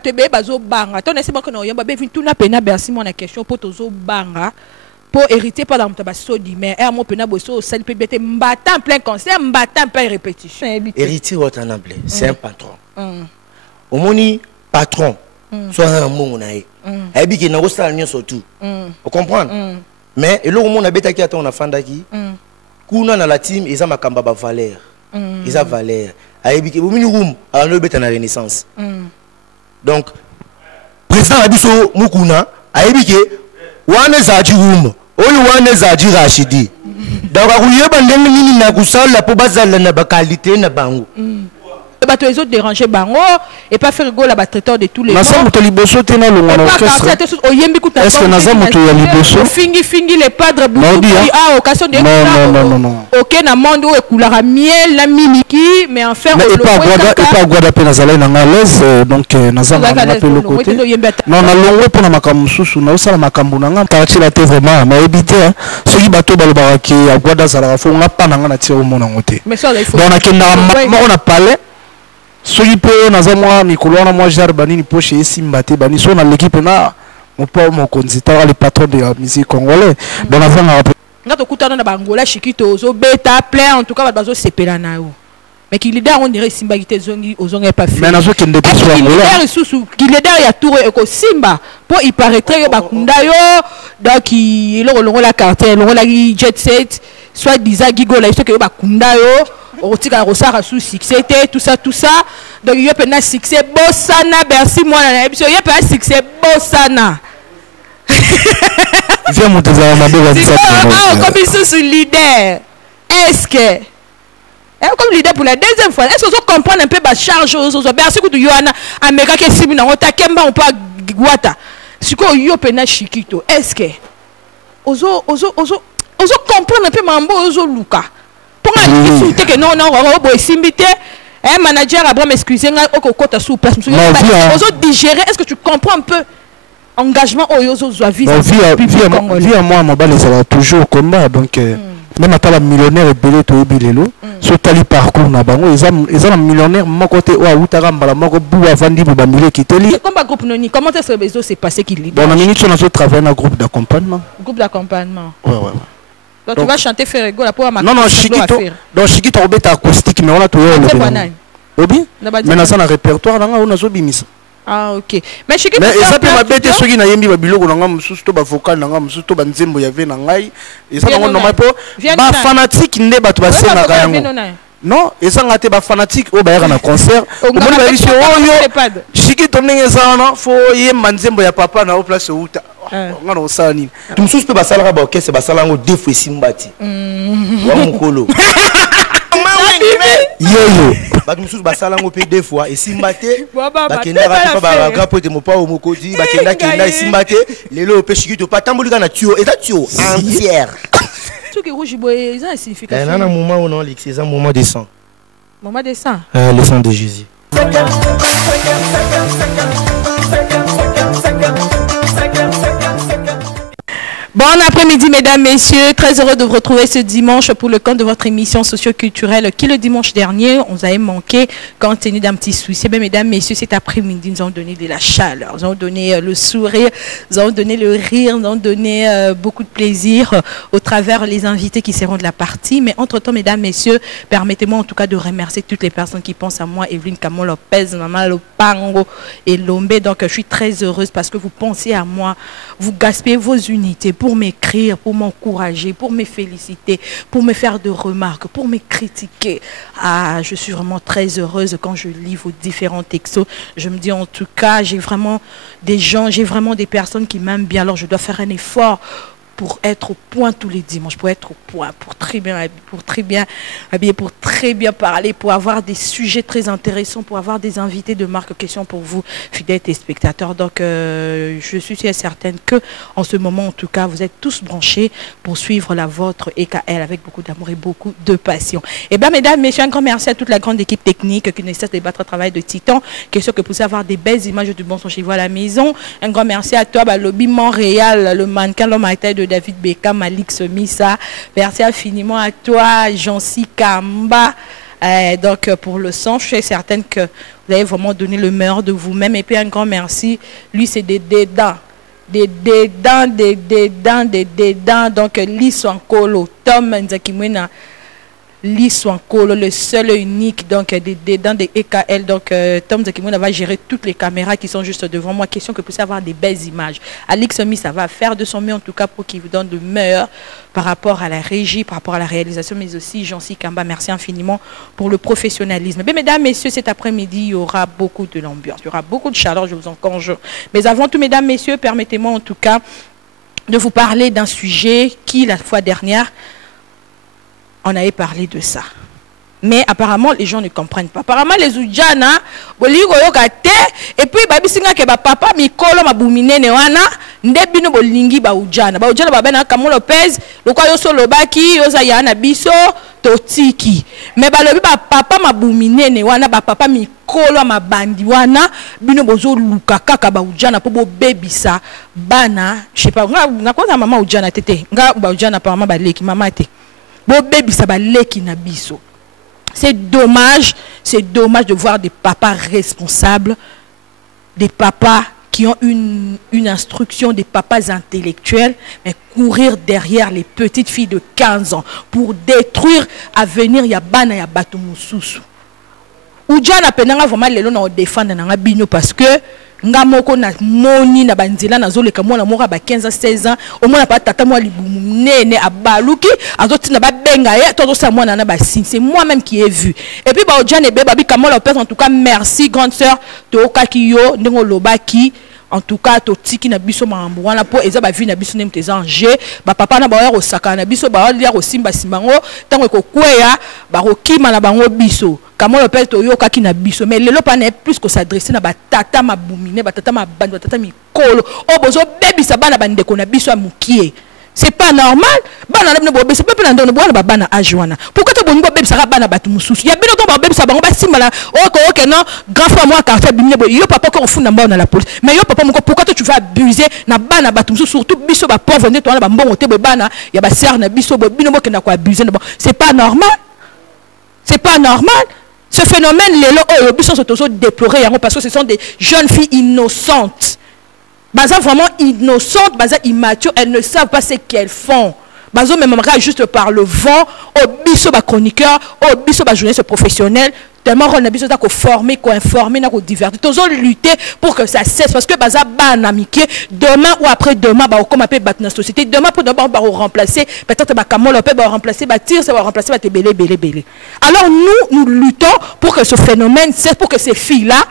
te be bazo banga to nesi bako na oyamba be vin tuna pena bersi mon question pour tozo banga pour hériter par exemple basodi mais mo pena boso sali pe bete mbata en plein concert mbata en plein répétition héritier votre anable c'est un patron au moni patron soit un mot na e abi ki na ko sala nyoso tout vous comprendre mais et là au monde a beta ki ata on a fandaki kuna na la team ils ont makamba ba valeur ils ont valeur abi ki mini room a no beta na renaissance donc président abiso mukuna abi ki wane zaji room oyo wane zaji rashidi donc akuyeba ndenge nini na kusala po bazala na ba qualité na bango bato les autres déranger bango et pas faire rigolo la traiteur de tous les gens moto liboso te na longo na orchestre est-ce que naza moto ya liboso fingi les padres bouti occasion de non OK na monde où écoulera miel la miniki mais en faire le pas guada pe nazala na ngalaise donc naza na pe le côté non na longo pour na makambo susu na osala makambo na nga quartier la te vraiment mais éviter ceux bato balobaka ki guada zala fo nga pa na nga na tiro mona ngote donc na kenda mo na palais soki po naza mwa mikolo wana mwa jar banini poche esimba te bani so na l'équipe na mokonzi ta le patron de la musique congolais donc avanga nga to kutana na bangola shikito zo beta plein en tout cas bazo sepela na yo mais qui leader on dirait simba gite zongi ozonga pas fait mais nazo kende pe so leader susu qui leader ya tour eko simba pour il paraîtrait yo bakunda yo donc il longo la cartel longo la jet set soit disant gigola so que yo bakunda yo otika rosara sous succès tout ça donc il y a pas succès bossana merci moi na ebiso il y a pas succès bossana viens mon teza mabo comme ils sont leader est-ce que comme leader pour la deuxième fois est-ce que vous comprenez un peu ba charge aux merci que tu yoana ameka ke sibi na ngota kemba on pas guata siko yo pena chikito est-ce que ozo comprendre un peu mambo ozo luka pour insulter que non simité un manager a bon m'excuser au côté sous place ozo digérer est-ce que tu comprends un peu engagement ozo zo vie vie moi mobile ça toujours combat donc même à la millionnaire belé to bilelo so tali parcours na bango ils ont millionnaire mon côté ou utara mbala moko bu avandi bu bamile kiteli combat groupe noni comment est-ce que bezo s'est passé qu'il bon na minute on a travaillé dans groupe d'accompagnement ouais donc tu vas chanter Ferrego là pour ma non Chiquito obeta acoustique mais on a tout obi mais na ça na répertoire nga on a zo bimisa ok mais Chiquito mais ça peut mabete soki na yembi ba biloko na nga mususu to ba vocal na nga mususu to ba nzembo ya ve na ngai et ça na normal po ba fanatique nde ba to ba sena ka yango non et ça ngate ba fanatique o ba ya na concert o moni ba ici oyo Chiquito ndenge ça na fo yemba nzembo ya papa na o place uta ngana osani tumsusu pe basala ba orchestre basala ngo deux fois simbati wa mukolo yo batumsusu basala ngo pe deux fois et simbate bakenda ka ba grapote mo pa o mokodi bakenda kenda et simbate lelo pe Chiquito pa tambolika na tuo et ta tuo entière tout qui rouge boy ça signification là na moment où non c'est un moment de sang le sang de Jésus. Bon après-midi, mesdames, messieurs. Très heureux de vous retrouver ce dimanche pour le compte de votre émission socio-culturelle qui, le dimanche dernier, on avait manqué compte tenu d'un petit souci. Mais mesdames, messieurs, cet après-midi, nous avons donné de la chaleur, nous avons donné le sourire, nous avons donné le rire, nous avons donné beaucoup de plaisir au travers les invités qui seront de la partie. Mais entre-temps, mesdames, messieurs, permettez-moi en tout cas de remercier toutes les personnes qui pensent à moi, Evelyne Camon Lopez, Maman Lopango et Lombe. Donc, je suis très heureuse parce que vous pensez à moi, vous gaspillez vos unités pour m'écrire, pour m'encourager, pour me féliciter, pour me faire de remarques, pour me critiquer. Ah, je suis vraiment très heureuse quand je lis vos différents textos. Je me dis en tout cas, j'ai vraiment des gens, j'ai vraiment des personnes qui m'aiment bien. Alors je dois faire un effort pour être au point tous les dimanches, pour être au point, pour très bien habiller, pour très bien parler, pour avoir des sujets très intéressants, pour avoir des invités de marque. Question pour vous, fidèles téléspectateurs. Donc, je suis certaine que, en ce moment, en tout cas, vous êtes tous branchés pour suivre la vôtre EKL avec beaucoup d'amour et beaucoup de passion. Et bien, mesdames, messieurs, un grand merci à toute la grande équipe technique qui ne cesse de battre le travail de titan. Question que vous pouvez avoir des belles images du bon son chez vous à la maison. Un grand merci à toi, Lobby Montréal, le mannequin, l'homme à taille de David Beckham, Malik Semissa. Merci infiniment à toi, Jancy Kamba. Donc, pour le son, je suis certaine que Vous avez vraiment donné le meilleur de vous-même. Et puis un grand merci. Lui, c'est des dédains. Des dédains. Donc, Liswankolo, Tom Nzakimwena, Liswankolo, le seul et unique, donc des dédains des EKL. Donc, Tom Nzakimwena va gérer toutes les caméras qui sont juste devant moi. Question que vous puissiez avoir des belles images. Alix Omi, ça va faire de son mieux, en tout cas, pour qu'il vous donne le meilleur par rapport à la régie, par rapport à la réalisation, mais aussi Jean-C Kamba. Merci infiniment pour le professionnalisme. Mais mesdames, messieurs, cet après-midi, il y aura beaucoup de l'ambiance. Il y aura beaucoup de chaleur, je vous en conjure. Mais avant tout, mesdames, messieurs, permettez-moi en tout cas de vous parler d'un sujet qui, la fois dernière, on avait parlé de ça. Mais apparemment, les gens ne comprennent pas. Apparemment, les Oudjana, et puis, babisinga ke papa mikolo mabumine ne wana, ndebino bolingi ba Oudjana. Ba Oudjana babena Kamon Lopez, loko yo solo baki, yo zayana biso, totiki. Mais balobi ba papa mabumine ne wana, ba papa mikolo mabandi wana, bino bozo lukaka ka ba Oudjana po bo bebisa bana, je sais pas, nga kwa maman Oudjana tete, nga ba Oudjana apparemment ba leki mama te. Bo bebisa ba leki na biso. C'est dommage de voir des papas responsables, des papas qui ont une instruction, des papas intellectuels, mais courir derrière les petites filles de 15 ans pour détruire l'avenir ya bana ya bato mususu. Oudjana penanga vraiment lelo na défendre na bino parce que nga moko na moni na banzela na zoleka mwana moko ba 15 à 16 ans au moins pas tata moi libumu nene abaluki azotina ba benga ye toto sa mwana na ba signe c'est moi même qui ai vu et puis ba Oudjana be babi Kamon Lopez en tout cas merci grande sœur to kakiyo ndingo lobaki en tout cas to tiki na biso mambo wana po eza ba vie na biso nem tes ange ba papa na ba ya osaka na biso ba ya osimba simbango tango ko kweya ba kokima na bango biso Kamon Lopez to yo kaki na biso mais lelo pa na plus que s'adresser na ba tata mabumine ba tata mabandi ba tata mikolo o bozo bebi sa bana bandeko na biso amukie. C'est pas normal. Bana na bino c'est pas na ndo bana ba bana ajuana. Pourquoi to bongo bebi sa bana batu mususu? Ya bino to ba bebi sa bango ba simala. OK non, grand frère moi carte bimine yo papa ko funda mbona la police. Mais yo papa moko pourquoi tu vas abuser na bana batu mususu surtout biso ba pauvre ne to na ba mbongo te bana ya ba sœur na biso bino moko na ko abuser. C'est pas normal. C'est pas normal. Ce phénomène les biso sont toujours déplorés parce que ce sont des jeunes filles innocentes. Baza vraiment innocentes, baza immatures, elles ne savent pas ce qu'elles font. Bazo même juste par le vent, au biso ba chroniqueur, au biso ba journaliste professionnel, tellement on a besoin de former, d'informer, de divertir. Tous lutter pour que ça cesse parce que baza ban amitié demain ou après demain ba comme appelle bat dans société, demain pour d'abord ba remplacer, peut-être ba Kamon Lopez ba remplacer, ba tir, ça va remplacer ba te belé. Alors nous luttons pour que ce phénomène cesse, pour que ces filles-là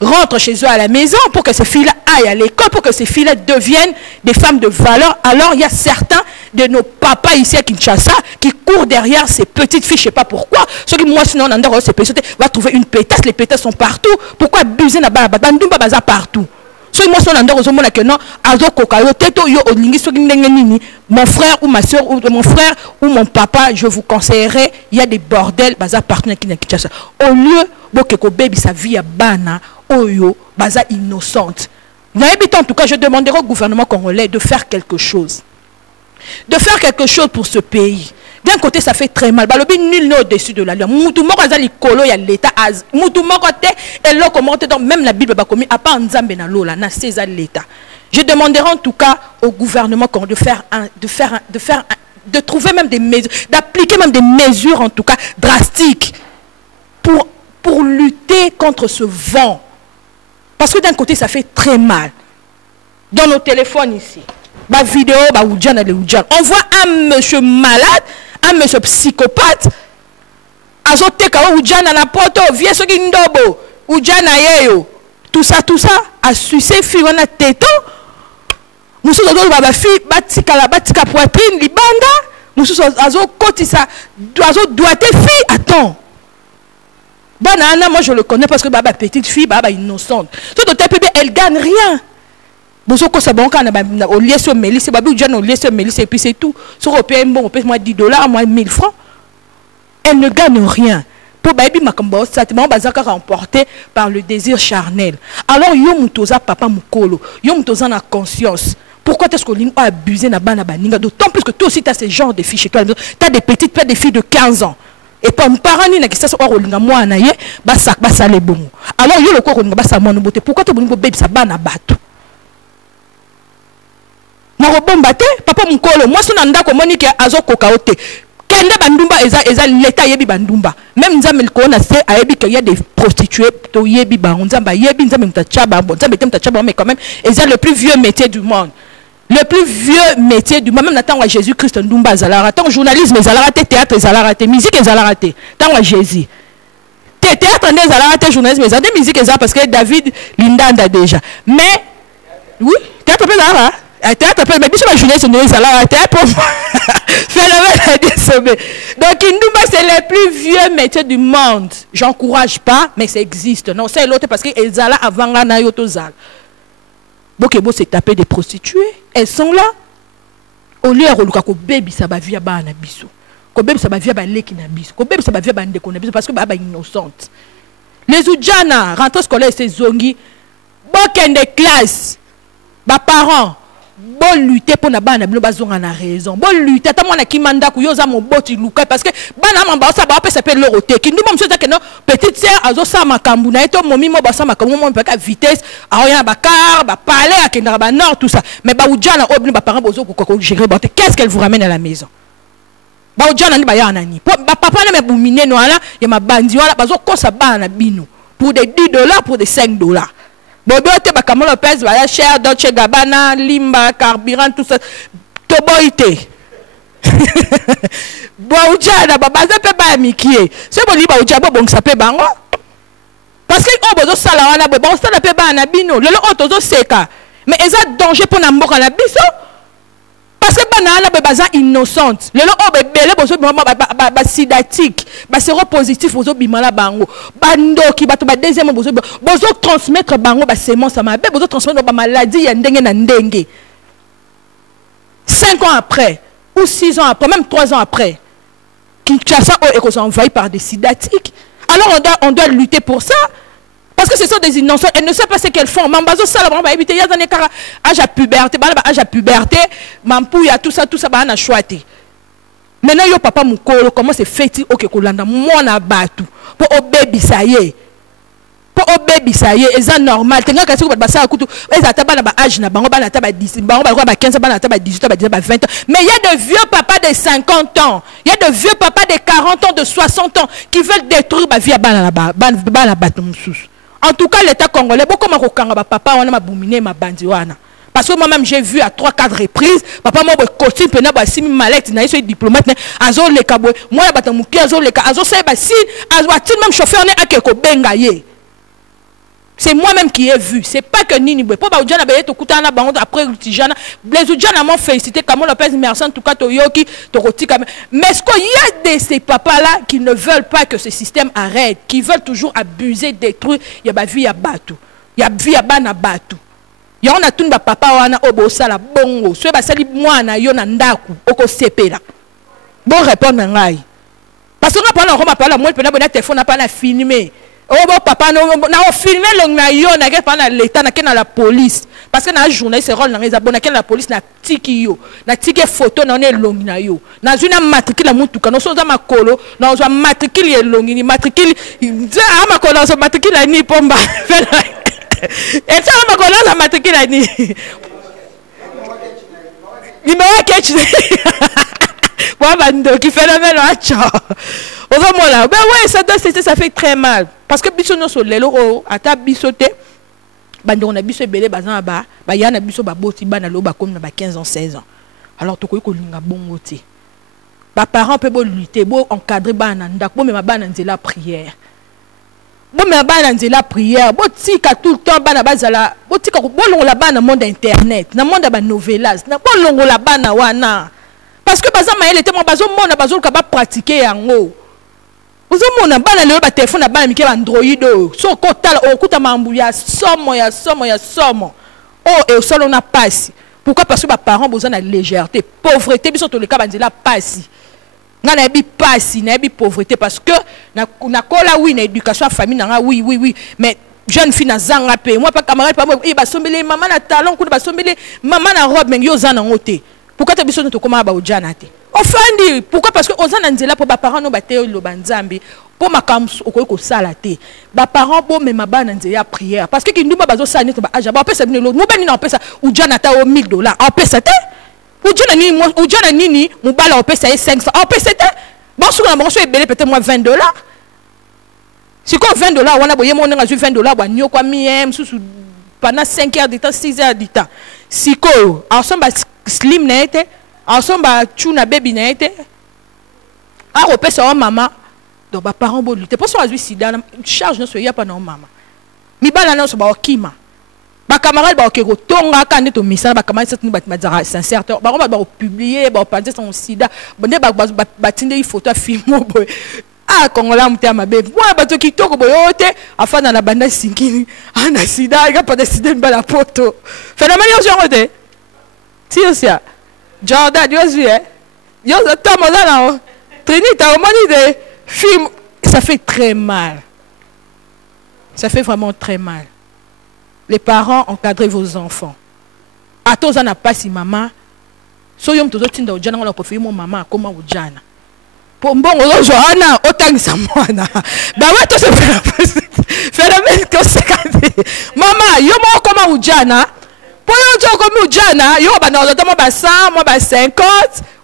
rentrent chez eux à la maison, pour que ces filles-là aillent à l'école, pour que ces filles-là deviennent des femmes de valeur. Alors il y a certains de nos papas ici à Kinshasa qui courent derrière ces petites filles, je ne sais pas pourquoi. Ceux qui moi sinon on ces petites va trouver une pétasse, les pétasses sont partout. Pourquoi abuser na bala bandumba baza partout? Ceux qui moi sinon on a que non, azo kokayo teto yo olingi ceux qui nini, mon frère ou ma soeur ou mon frère ou mon papa, je vous conseillerais, il y a des bordels baza partout à Kinshasa. Au lieu bokeko baby sa vie à bana oyo baza innocente. En tout cas, je demanderai au gouvernement congolais de faire quelque chose. De faire quelque chose pour ce pays. D'un côté, ça fait très mal. Balobi nul n'est au-dessus de la loi. Moutou moko azali kolo ya l'État. Moutou moko te et l'eau commenté dans même la Bible bakomi a pas nzambe na lola na César l'État. Je demanderai en tout cas au gouvernement de trouver même des mesures, d'appliquer même des mesures en tout cas drastiques pour lutter contre ce vent. Parce que d'un côté, ça fait très mal. Dans nos téléphones ici, ma vidéo, on voit un monsieur malade, un monsieur psychopathe, tout ça, a sucé, fille, on a téton. Nous sommes dans la fille, batika poitrine, libanda. Nous sommes doigté fille, attends. Banana, moi je le connais parce que baba petite fille, baba innocente. Elle gagne rien. Bozoko sabonka na au lieu sur Mélis, babi ou au lieu sur Mélis et puis c'est tout. Sur au PM bon, on paye moi $10, moi 1000 francs. Elle ne gagne rien. Pour baby makambo, sentiment bazaka remporté par le désir charnel. Alors yo mutoza papa mukolo, yo mutoza na conscience. Pourquoi est-ce qu'on a abusé na bana baninga? D'autant plus que toi aussi tu as ce genre de filles chez toi. Tu as des petites, tu as des filles de 15 ans. et pas parent ni na qui ça soit rolinga moi na ye ba sak ba sale bongo alors yo le ko rolinga ba sa mo bote pourquoi to bolingo baby sa bana bato na robomba te papa mukolo moi so na ndako monike azo koka ote kende bandumba eza l'état yebi bandumba même nzambe ko na se ayebi que y a des prostituées to yebi ba nzamba yebi nzambe mtachaba bon nzambe mtachaba mais quand même eza le plus vieux métier du monde. Le plus vieux métier du monde, même dans le Jésus-Christ, Ndumba Zalara, tant journalisme, Zalara, théâtre, Zalara, musique, Zalara, tant Jésus. Théâtre, Zalara, journalisme, Zalara, musique, Zalara, parce que David, Linda, a déjà. Mais, oui, théâtre, Zalara. Théâtre, mais bien sûr, la journaliste, Zalara, théâtre, phénomène. Donc, Ndumba, c'est le plus vieux métier du monde. J'encourage pas, mais ça existe. Non, c'est l'autre parce que Zala avant la Nayoto Zal. Bokebo s'est tapé des prostituées, elles sont là. Au lieu de ko baby ça va via ba na biso. Ko baby ça va via ba leki na biso. Ko baby ça va via ba ndeko na biso parce que ba innocente. Les Oudjana rentrent scolaire c'est zongi. Bokende classe. Ba parents bon lutter pour na bana bino bazonga na raison. Bon lutter ta mona kimanda ku yoza mo boti luka parce que bana mamba ça ba pe s'appelle loroté. Ki nous monsieur que non petite sœur azo sa makambu na eto momi mo ba sa makambu mo pe ka vitesse aoya ba car ba parler à kendra ba nord tout ça. Mais ba Oudjana obli ba parents bozo ko gérer bon qu'est-ce qu'elle vous ramène à la maison? Ba Oudjana ni ba ya nani. Ba papa na me boumine no ala ya mabandi wala bazo kosa bana bino pour des $10 pour des $5. Bobote Bakamo Lopez, Vaya Cher, Dolce Gabbana, Limba, Carburant, tout ça. Toboite. Boudjana, Babaza Peba Mikie. C'est bon, Liba Oudjaba, bon, ça peut bango. Parce que, oh, bozo salawana, bon, ça n'a pas banabino. Le auto, seka. Mais ils ont danger pour n'amboka la biso. Parce que banana baza innocente. Le bébé bozo ba sidatique, ba séropositif bozo bimala bango. Bando ki bato ba deuxième bozo transmettre bango ba sémence ma bé bozo transmettre ba maladie ya ndenge na ndenge. 5 ans après ou 6 ans après, même 3 ans après, Kinshasa est envahi par des sidatiques. Alors on doit lutter pour ça. Parce que ce sont des innocents, elles ne savent pas ce qu'elles font. Mambazo ça, va éviter, il y a des cas âge à puberté, âge à puberté, mampou, il y a tout ça, bah, on a choisi. Maintenant, yo papa moukolo, comment c'est fait, ok, kolanda, moi na batu, pour au baby ça y est. Pour au baby ça y est, c'est normal. Tenga kasi ko basa akutu, ezata bana ba âge na bango bana ta ba 10, bango ba 15, bana ta ba 18, ba 19, ba 20 ans. Mais il y a de vieux papas de 50 ans, il y a de vieux papas de 40 ans, de 60 ans qui veulent détruire ba vie bana bana batu moussous. En tout cas, l'État congolais, beaucoup de papa, on a boumine ma bandiwana. Parce que moi-même, j'ai vu à 3-4 reprises, papa, moi, costume, pena, ba, simi malek, na, je diplomate, azo, le kabwe, moi, la batamouki, azo, le kabwe, azo, c'est, ba, si, azo, même chauffeur, ne, akeko, bengaye. C'est moi-même qui ai vu. C'est pas que Nini Boué. Pour Baoudjana, après Tijana, les Oudjana m'ont félicité, comme on l'appelle, merci en tout cas, Toyoki, Toroti, mais est-ce qu'il y a de ces papas-là qui ne veulent pas que ce système arrête, qui veulent toujours abuser, détruire, il y a vie à Batou, il y a vie à Bana Batou. Il y a tout le papa, on a Obosala, Bongo, soit Basali, moi, na Yona Ndaku, Oko Sepela. Bon, répondre, Ngai. Parce qu'on a parlé, on a parlé, moi, le téléphone n'a pas filmé. Oh papa, on filmé l'État, na la police. Parce que dans la journée, c'est rôle dans les abonnés, la police na tiki yo, na tiki photo na on est long na yo. Na une matricule la mutuka, no so za makolo, na on matricule ye long ni matricule, za makolo so matricule la ni pomba. Et ça makolo za matricule la ni. Ni ma catch. Wa bando qui fait le même acha. Ben ouais, ça fait très mal. Parce que biso no so lelo ata bisote bando on a biso belé bazan ba yana biso ba boti bana lo ba comme na ba 15 ans 16 ans. Alors to ko linga bongo te. Ba parents peut bo lutter, bo encadrer bana ndak bo me ma bana nzela prière. Bo me bana nzela prière, bo tika tout le temps bana bazala, bo tika bo longo la bana monde internet, na monde ba novelas, na bo longo la bana wana. Parce que bazan ma elle était mon bazon monde bazon ka ba pratiquer yango. Vous avez un téléphone, un Android, so kotala okuta mambu ya somo. Oh et au sol on a passé. Pourquoi? Parce que les parents ont besoin de légèreté, pauvreté, biso to le cas bandila passé. Ngana bi passé, na bi pauvreté parce que na kola oui na éducation famille na oui, mais jeune fille na zanga pe. Moi pas camarade pas moi ba sombele maman na talon ku ba sombele maman na robe men yo zana ngote. Pourquoi tu biso to koma ba ojana te? Offandi, pourquoi? Parce que aux ananzela pour parents no baté lo banzambi pour makam ko sala te. Ba parents bo me mabana nzela prière parce que kindumba bazo sa net ba aja ba pesa binelo mo bani na pesa ujana ta o $1000 en pesa te. Ujana nini mubala o pesa 500 en pesa te. Bon souvent bon so ebele peut-être moi $20. Si quoi $20 wana boye mo nga $20 ba nyo kwa miem susu pendant 5 heures de temps 6 heures de temps. Si ko ensemble slim na été ensemble tuna baby na été a repesa wa mama donc ba parents bo lutter pour so azui sida charge no so ya pa na mama mi bala na so ba okima ba camarade ba okego tonga ka ndeto misana ba camarade setni ba mazara sincère ba ba publier ba penser son sida bonde ba tinde photo film boy ah kongola mutia mabe moi bato kitoko boyote afana na banda sinkini ana sida ga pas de sida ba poto phénomène yo jongote si osia Jordan, Dieu est Dieu est Trinité, au moment de film, ça fait très mal. Ça fait vraiment très mal. Les parents, encadrez vos enfants. À tous, on n'a pas si maman. Soyons tous autres dans le jana, on a profité mon maman, comment ou jana. Pour bon, on joana, autant que ça moi. Bah ouais, tout ça fait la même que c'est maman, yo moi comment ou jana. Pour yo comme Ujana, yo ba dans moi ba 100, moi ba 50,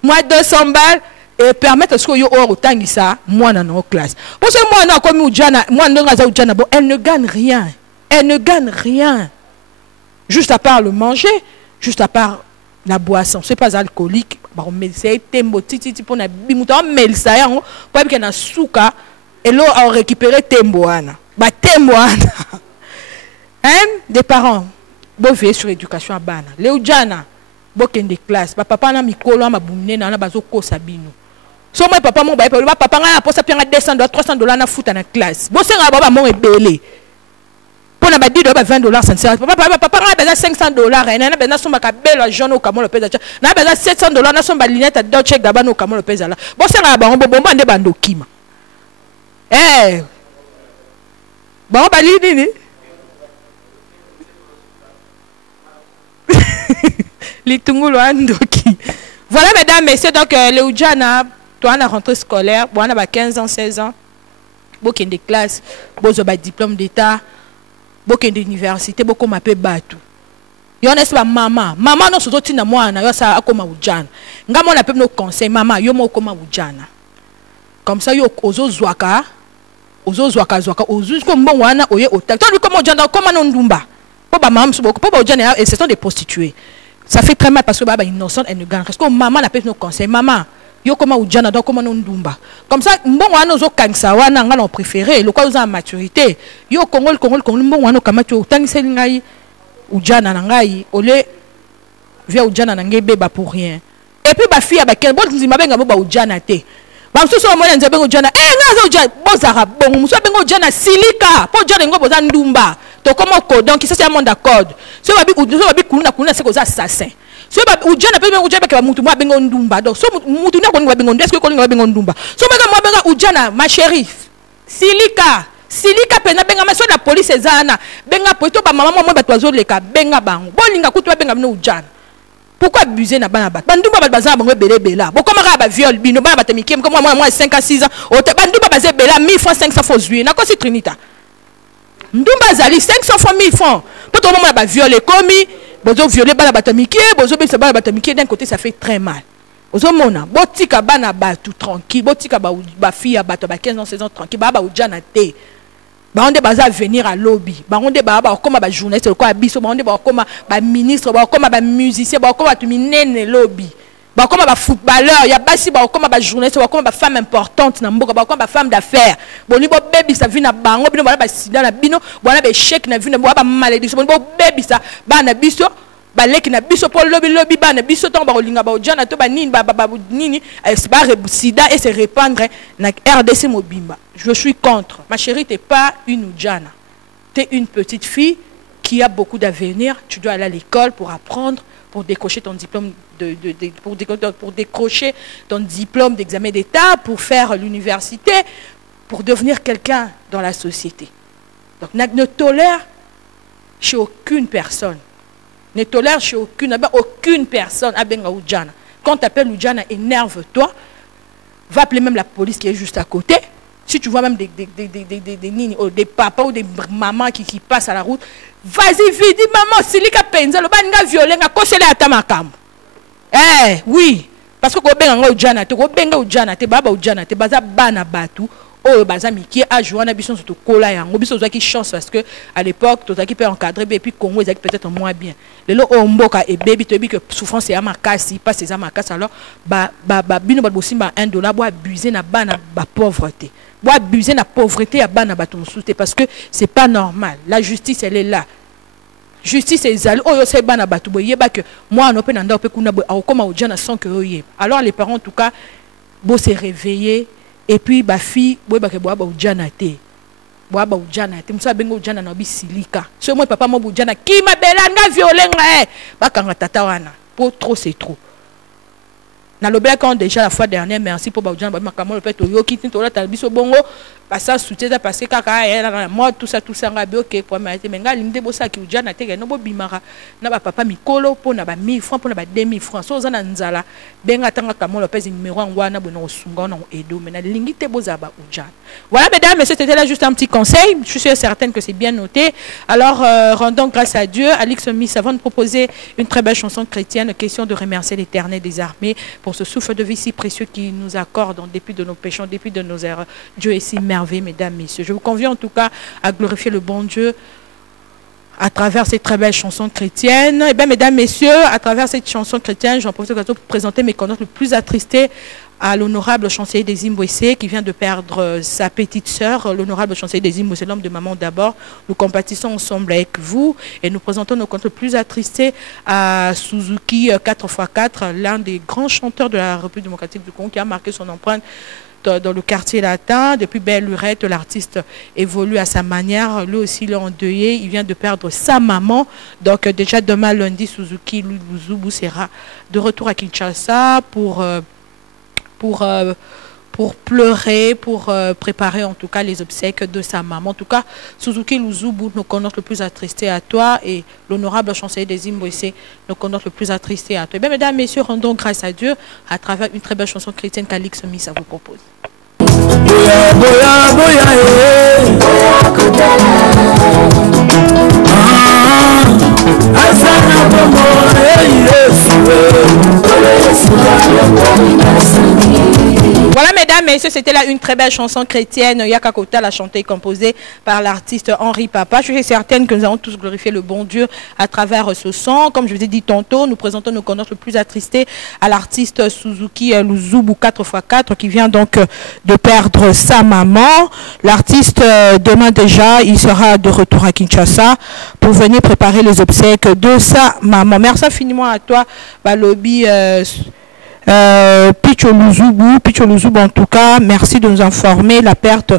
moi 200 balles et permettre à ce que yo autant ça moi dans nos classes. Parce que moi na comme Ujana, moi non ngaza Ujana bon, elle ne gagne rien. Elle ne gagne rien. Juste à part le manger, juste à part la boisson, c'est pas alcoolique. Bon mais c'est tembo titi pour na bimuta mais ça ya pour que na souka et l'eau a récupéré tembo ana. Ba tembo ana. Hein des parents bon veiller sur l'éducation à bana les ujana boken des classes papa na mikolo ma bumne na bazoko sabino so moi papa mon ba papa nga posa pianga $200 $300 na futa na classe bo senga baba mon ebele pour na ba $10 ba $20 sincère papa nga beza $500 na beza somba ka belo jaune au kamo le pesa na beza $700 na somba lunette à Dolce Gabbana au kamo le pesa là bo senga ba bomba nde bando kima bon ba nini Voilà, mesdames, messieurs, donc le Ujana, toi, on a rentrée scolaire, bon, on a 15 ans, 16 ans, beaucoup de classes, beaucoup de diplôme d'état, beaucoup d'université, beaucoup m'appelle Batou. Yo n'est pas maman, maman non surtout na moi na yo ça akoma Ujana. Ngamo na pe nos conseils maman yo mo koma Ujana. Comme ça yo ozo zwaka ozo comme bon wana oye hotel. Toi comme Ujana comme non ndumba. Pour maman pour Ujana et ce sont des prostituées. Ça fait très mal parce que baba innocente elle ne gagne. Parce que maman n'a pas nos conseils maman yo koma Ujana donc comme non ndumba. Comme ça bon wana ozo kanisa wana ngalo préféré le quoi ozo en maturité. Yo Congol bon wana kama tu tangise ngai Ujana nangai ole via Ujana nangai beba pour rien. Et puis ba fille ba ken bon nzima benga ba Ujana te. Ba msusu mo nze benga Ujana ngaza Ujana bozara bon msusu benga Ujana silika po Ujana ngo boza ndumba to comme code donc ça c'est un monde d'accord. So ba bi kuna c'est cause assassin. So ba Ujana pe benga Ujana ba mutu mo benga ndumba donc so mutu na ko ngo benga est-ce que ko ngo benga ndumba. So benga Ujana ma chérie silika silika pena benga maso la police ezana benga poto ba maman mo ba toazo leka benga bango bolinga kutu benga no Ujana. Pourquoi abuser na bana bat bandumba ba bazana bango belebela bo comme ba viol bino ba batemiki comme moi 5 à 6 ans o te bandumba ba zebela 1000 francs 500 fois zué na ko si trinita ndumba zali 500 fois 1000 francs pour tout moment ba viol commis bozo violer bana batemiki bozo be se bana batemiki d'un côté ça fait très mal. Ozomona botika bana ba tout tranquille botika ba fille ba 15 ans 16 ans tranquille ba Ujana te. On est basé à venir à lobby. On est basé comme un journaliste, on est basé comme un ministre, comme un musicien, comme un lobby. Comme un footballeur, il y a basé comme un journaliste, comme une femme importante, comme une femme d'affaires. Bon, il y a baby ça vient à bango, il y a sida na bino, il y a chèque na vient à maladie, il y a baby ça, na biso. Baleki na biso pour lobby ba na biso ton ba olinga ba Ujana to ba nini ba nini ba sida et se répandre na RDC Mobimba. Je suis contre. Ma chérie, t'es pas une Ujana. Tu es une petite fille qui a beaucoup d'avenir. Tu dois aller à l'école pour apprendre, pour décrocher ton diplôme pour décrocher ton diplôme d'examen d'état, pour faire l'université, pour devenir quelqu'un dans la société. Donc ne tolère chez aucune personne. Ne tolère chez aucune personne à Benga Ujana. Quand tu appelles Oudjana, énerve-toi. Va appeler même la police qui est juste à côté. Si tu vois même des papas ou des mamans qui passent à la route, vas-y, vite, dis maman, si les capenza, le banga violé, a coché à ta macam. Eh, oui. Parce que quand Oudjana, tu es baba Oudjana, tu es baza bana batu. Oh, bazami qui a joué à Bisson surtout Kola et Ango Bisson qui chance parce que à l'époque tout ça qui peut encadrer et puis Congo ils peut-être moins bien. Le lo omboka et baby tu dis que souffrance est à ma casse, il passe à ma casse alors bino ba bosi ba $1 bois abuser na bana ba pauvreté. Bois abuser na pauvreté à bana ba ton soute parce que c'est pas normal. La justice elle est là. Justice est zali. Oh yo c'est bana ba tu boye ba que moi on peut nanda on peut kuna au comme au jana sans que oye. Alors les parents en tout cas beau se réveiller. Et puis, ma fille, boy ba ke boa ba Oudjana te. Boa ba Oudjana te. Musa bengo Oudjana na bisilika. So moi papa mo Oudjana ki ma belanga violenga ba kanga tata wana. Pour trop c'est trop. Na le black déjà la fois dernière merci pour ba Oudjana ba makamo le fait yo kiti to la talbiso bongo ba ça soutien parce que kaka elle moi tout ça ngabi OK pour ma te menga linde bo ça ki Oudjana te no bo bimara na ba papa mikolo pour na ba 1000 francs pour na ba 2000 francs so za na nzala benga tanga kamo le pèse numéro ngwana bo no sunga no edo mais na lingi te bo za ba Oudjana. Voilà mesdames messieurs, c'était là juste un petit conseil, je suis certaine que c'est bien noté. Alors rendons grâce à Dieu. Alix Miss avant de proposer une très belle chanson chrétienne, question de remercier l'Éternel des armées pour ce souffle de vie si précieux qui nous accorde en dépit de nos péchés, en dépit de nos erreurs. Dieu est si merveilleux, mesdames, messieurs. Je vous convie en tout cas à glorifier le bon Dieu à travers cette très belle chanson chrétienne. Et bien, mesdames, messieurs, à travers cette chanson chrétienne, j'en profite pour présenter mes condoléances le plus attristés à l'honorable chancelier des Zimbouessé qui vient de perdre sa petite sœur, l'honorable chancelier des Zimbouessé, l'homme de maman d'abord. Nous compatissons ensemble avec vous et nous présentons nos condoléances le plus attristés à Suzuki 4x4, l'un des grands chanteurs de la République démocratique du Congo qui a marqué son empreinte dans le quartier latin. Depuis belle lurette, l'artiste évolue à sa manière. Lui aussi, il est endeuillé. Il vient de perdre sa maman. Donc, déjà demain, lundi, Suzuki Luzubu sera de retour à Kinshasa pour pleurer, pour préparer en tout cas les obsèques de sa maman. En tout cas, Suzuki Luzubu, nos condoléances le plus attristés à toi et l'honorable chancelier des Zimbouessé, nos condoléances le plus attristés à toi. Et bien, mesdames, messieurs, rendons grâce à Dieu à travers une très belle chanson chrétienne qu'Alix Miss vous propose. Voilà, mesdames, messieurs, c'était là une très belle chanson chrétienne. Yakakota l'a chantée et composée par l'artiste Henri Papa. Je suis certaine que nous allons tous glorifier le bon Dieu à travers ce son. Comme je vous ai dit tantôt, nous présentons nos condoléances le plus attristés à l'artiste Suzuki Luzubu 4x4 qui vient donc de perdre sa maman. L'artiste, demain déjà, il sera de retour à Kinshasa pour venir préparer les obsèques de sa maman. Merci infiniment à toi, Balobi. Picho Luzubu, en tout cas, merci de nous informer la perte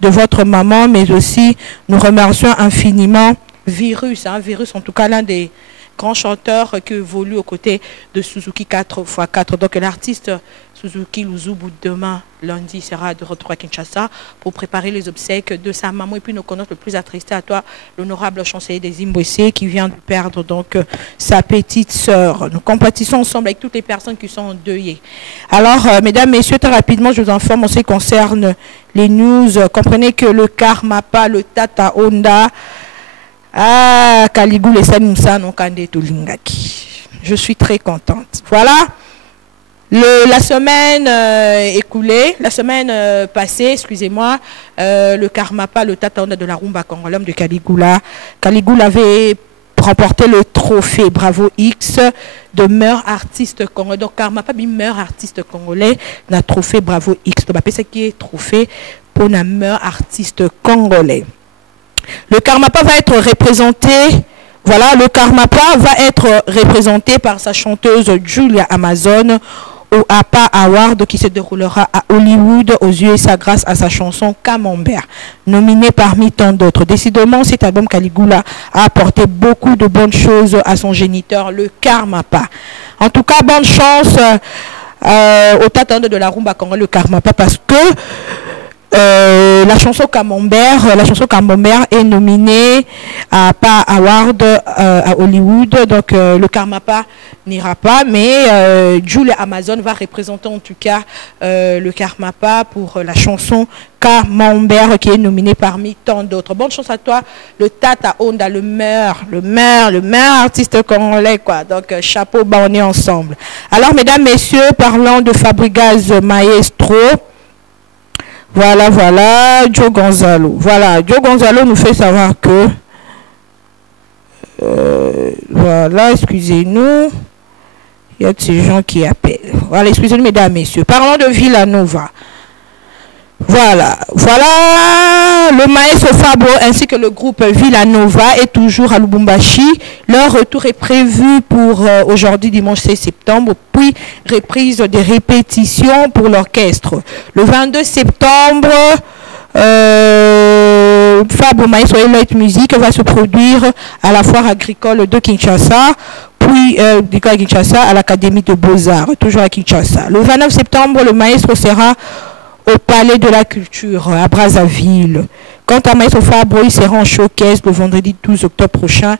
de votre maman, mais aussi nous remercions infiniment Virus, Virus en tout cas l'un des grands chanteurs qui évolue aux côtés de Suzuki 4x4. Donc l'artiste Suzuki Luzubu demain, lundi, sera de retour à Kinshasa pour préparer les obsèques de sa maman. Et puis nous connaissons le plus attristé à toi, l'honorable chancelier des Zimbouessé qui vient de perdre donc sa petite sœur. Nous compatissons ensemble avec toutes les personnes qui sont endeuillées. Alors, mesdames, messieurs, très rapidement, je vous informe en ce qui concerne les news. Comprenez que le Karmapa, le Tata Honda, Kaligou, je suis très contente. Voilà. La semaine écoulée, la semaine passée, excusez-moi, le Karmapa, le Tata Honda de la Rumba Congolais de Caligula. Caligula avait remporté le trophée Bravo X de meilleur artiste congolais. Donc Karmapa, meilleur artiste congolais, le trophée Bravo X. Donc c'est qui est trophée pour le meilleur artiste congolais. Le Karmapa va être représenté. Voilà, le Karmapa va être représenté par sa chanteuse Julia Amazon au APA Award qui se déroulera à Hollywood aux USA grâce à sa chanson Camembert, nominée parmi tant d'autres. Décidément, cet album Caligula a apporté beaucoup de bonnes choses à son géniteur, le Karmapa. En tout cas, bonne chance au Tata Honda de la Rumba Congolais, le Karmapa, parce que la chanson Camembert est nominée à pas Award à Hollywood, donc le Karmapa n'ira pas, mais Jules Amazon va représenter en tout cas le Karmapa pour la chanson Camembert qui est nominée parmi tant d'autres. Bonne chance à toi, le Tata Honda, le meilleur artiste congolais, quoi. Donc chapeau bas, on est ensemble. Alors mesdames, messieurs, parlons de Fabregas Maestro. Voilà, Joe Gonzalo. Voilà, Joe Gonzalo nous fait savoir que... voilà, excusez-nous. Il y a de ces gens qui appellent. Voilà, excusez-nous, mesdames, messieurs. Parlons de Villanova. Voilà, le maestro Fabro ainsi que le groupe Villanova est toujours à Lubumbashi. Leur retour est prévu pour aujourd'hui, dimanche 16 septembre, puis reprise des répétitions pour l'orchestre. Le 22 septembre, Fabro Maestro et Light Music va se produire à la foire agricole de Kinshasa, puis à Kinshasa à l'Académie de Beaux-Arts, toujours à Kinshasa. Le 29 septembre, le maestro sera au Palais de la Culture à Brazzaville. Quant à Maestro Fabro, il sera en showcase le vendredi 12 octobre prochain.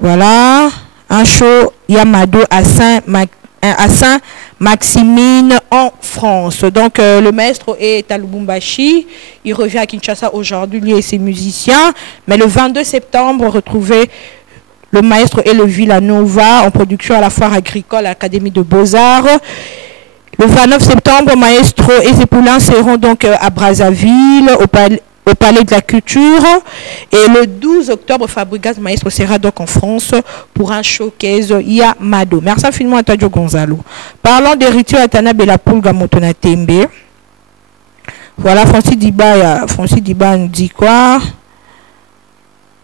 Voilà, un show Yamado à Saint-Maximine en France. Donc le maestro est à Lubumbashi. Il revient à Kinshasa aujourd'hui, lui et ses musiciens. Mais le 22 septembre, retrouvez le maestro et le Villanova en production à la foire agricole à l'Académie de Beaux-Arts. Le 29 septembre, Maestro et ses poulains seront donc à Brazzaville, au Palais de la Culture. Et le 12 octobre, Fabregas Maestro sera donc en France pour un showcase Yamado. Merci infiniment à Joe Gonzalo. Parlons d'Héritio Atana Belapulga Motona Tembe. Voilà, Francis Dibaya nous dit quoi?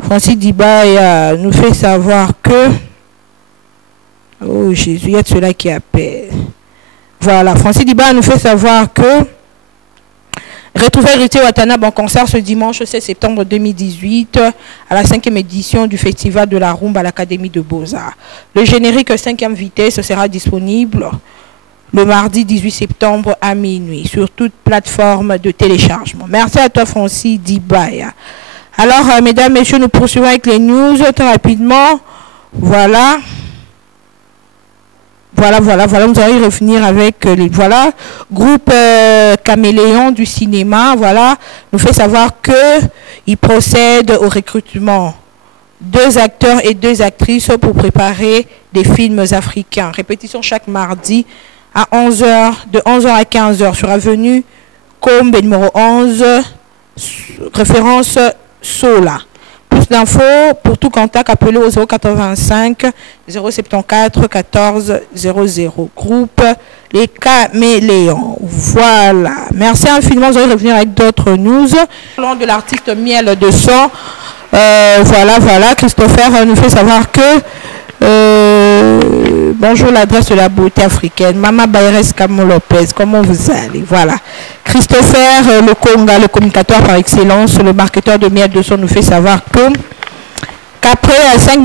Francis Dibaya nous fait savoir que... Oh Jésus, il y a de ceux-là qui appellent. Voilà, Francis Diba nous fait savoir que retrouvez Héritier Watanabe en concert ce dimanche 16 septembre 2018 à la 5e édition du Festival de la Rumba à l'Académie de Beaux-Arts. Le générique 5e vitesse sera disponible le mardi 18 septembre à minuit sur toute plateforme de téléchargement. Merci à toi Francis Dibaya. Alors, mesdames, messieurs, nous poursuivons avec les news très rapidement. Voilà. Voilà, nous allons y revenir avec les groupe Caméléon du cinéma, voilà, nous fait savoir que il procède au recrutement 2 acteurs et 2 actrices pour préparer des films africains. Répétition chaque mardi à 11h, de 11h à 15h sur avenue Combe numéro 11, référence Sola. Plus d'infos, pour tout contact, appelez au 085 074 14 00. Groupe Les Caméléons. Voilà. Merci infiniment. Vous allez revenir avec d'autres news. Parlons de l'artiste Miel de Son. Voilà. Christopher nous fait savoir que... bonjour, l'adresse de la beauté africaine. Mama Bayres Camo Lopez, comment vous allez? Voilà. Christopher le Conga, le communicateur par excellence, le marketeur de Miel de Son, nous fait savoir qu'après 5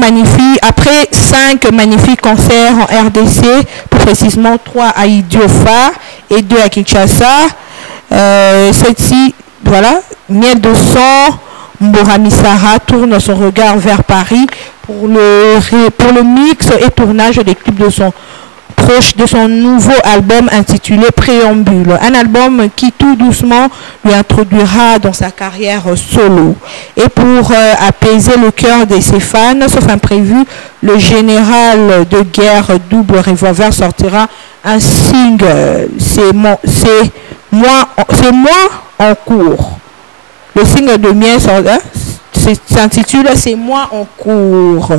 magnifiques concerts en RDC, plus précisément 3 à Idiofa et 2 à Kinshasa, celle-ci, voilà, Miel de Son, Mboramisara tourne son regard vers Paris pour le mix et tournage des clips de son nouveau album intitulé Préambule. Un album qui tout doucement lui introduira dans sa carrière solo. Et pour apaiser le cœur de ses fans, sauf imprévu, le général de guerre Double Revolver sortira un single. C'est moi en cours. Le single de Miel s'intitule C'est moi en cours.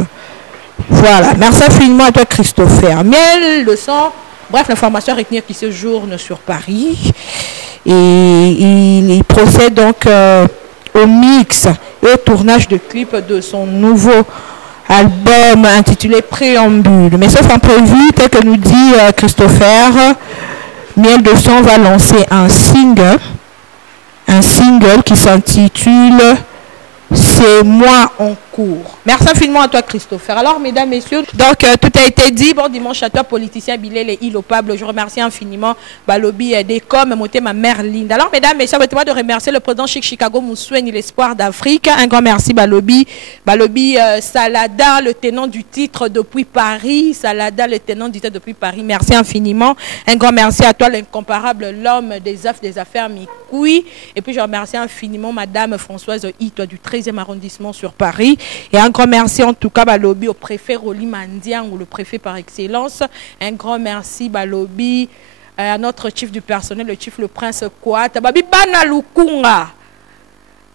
Voilà, merci infiniment à toi Christopher. Miel de Son, bref, l'information à retenir qui séjourne sur Paris. Et il procède donc au mix et au tournage de clips de son nouveau album intitulé Préambule. Mais sauf imprévu, tel que nous dit Christopher, Miel de Son va lancer un single qui s'intitule ces mois en cours. Merci infiniment à toi, Christopher. Alors, mesdames, messieurs, donc tout a été dit. Bon dimanche à toi, politicien Bilel et Ilopable. Je remercie infiniment Balobi Descom, ma mère Linda. Alors, mesdames, messieurs, permettez-moi de remercier le président Chicago Moussoueni, l'espoir d'Afrique. Un grand merci, Balobi. Balobi Salada, le tenant du titre depuis Paris. Salada, le tenant du titre depuis Paris. Merci infiniment. Un grand merci à toi, l'incomparable, l'homme des affaires Mikoui. Et puis, je remercie infiniment Madame Françoise Ito du 13e arrondissement sur Paris. Et un grand merci en tout cas, Balobi, au préfet Roli Mandian, ou le préfet par excellence. Un grand merci, Balobi, à notre chef du personnel, le chef, le prince Kouata. Babi Bana Lukunga.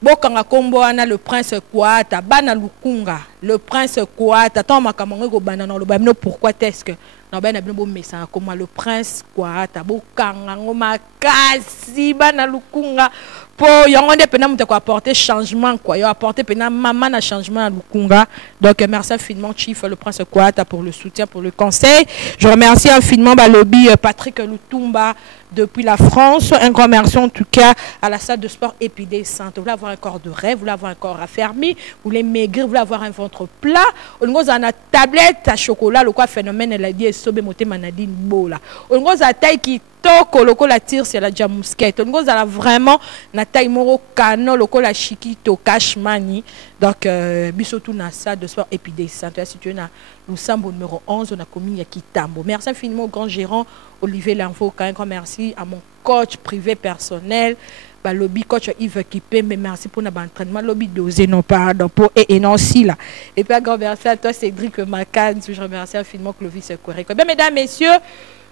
Bokanga Kombo ana le prince Kouata. Bana Lukunga. Le prince Kouata. Tant makamongo go bana no lo bamno pourquoi est-ce que non ben abno message comme le prince Kouata. Bokanga ngoma kasi bana Lukunga. Pour y a pena muta ko apporter changement quoi. Y a apporter pena maman na changement à Lukunga. Donc merci infiniment chief le prince Kouata pour le soutien, pour le conseil. Je remercie infiniment Balobi Patrick Lutumba depuis la France. Un grand merci en tout cas à la salle de sport Épidescente. Vous voulez avoir un corps de rêve, vous voulez avoir un corps affermi, vous voulez maigrir, vous voulez avoir un ventre plat. On a une tablette à chocolat, le quoi phénomène elle a dit sobe moté manadine bola. On a une taille qui toko le la tire c'est la jamousquette. On a vraiment na taille moro canon le la chiquito cashmani. Donc bisotou na salle de sport Épidescente. Situé na Lusambo numéro 11, on a commis à Kitambo. Merci infiniment au grand gérant Olivier Lanfo. Un grand merci à mon coach privé personnel, lobby coach Yves Kipé. Mais merci pour notre entraînement. Lobby dosé, non pardon, pour et non si là. Et puis un grand merci à toi, Cédric Macan. Je remercie infiniment Clovis Correct. Bien, mesdames, messieurs,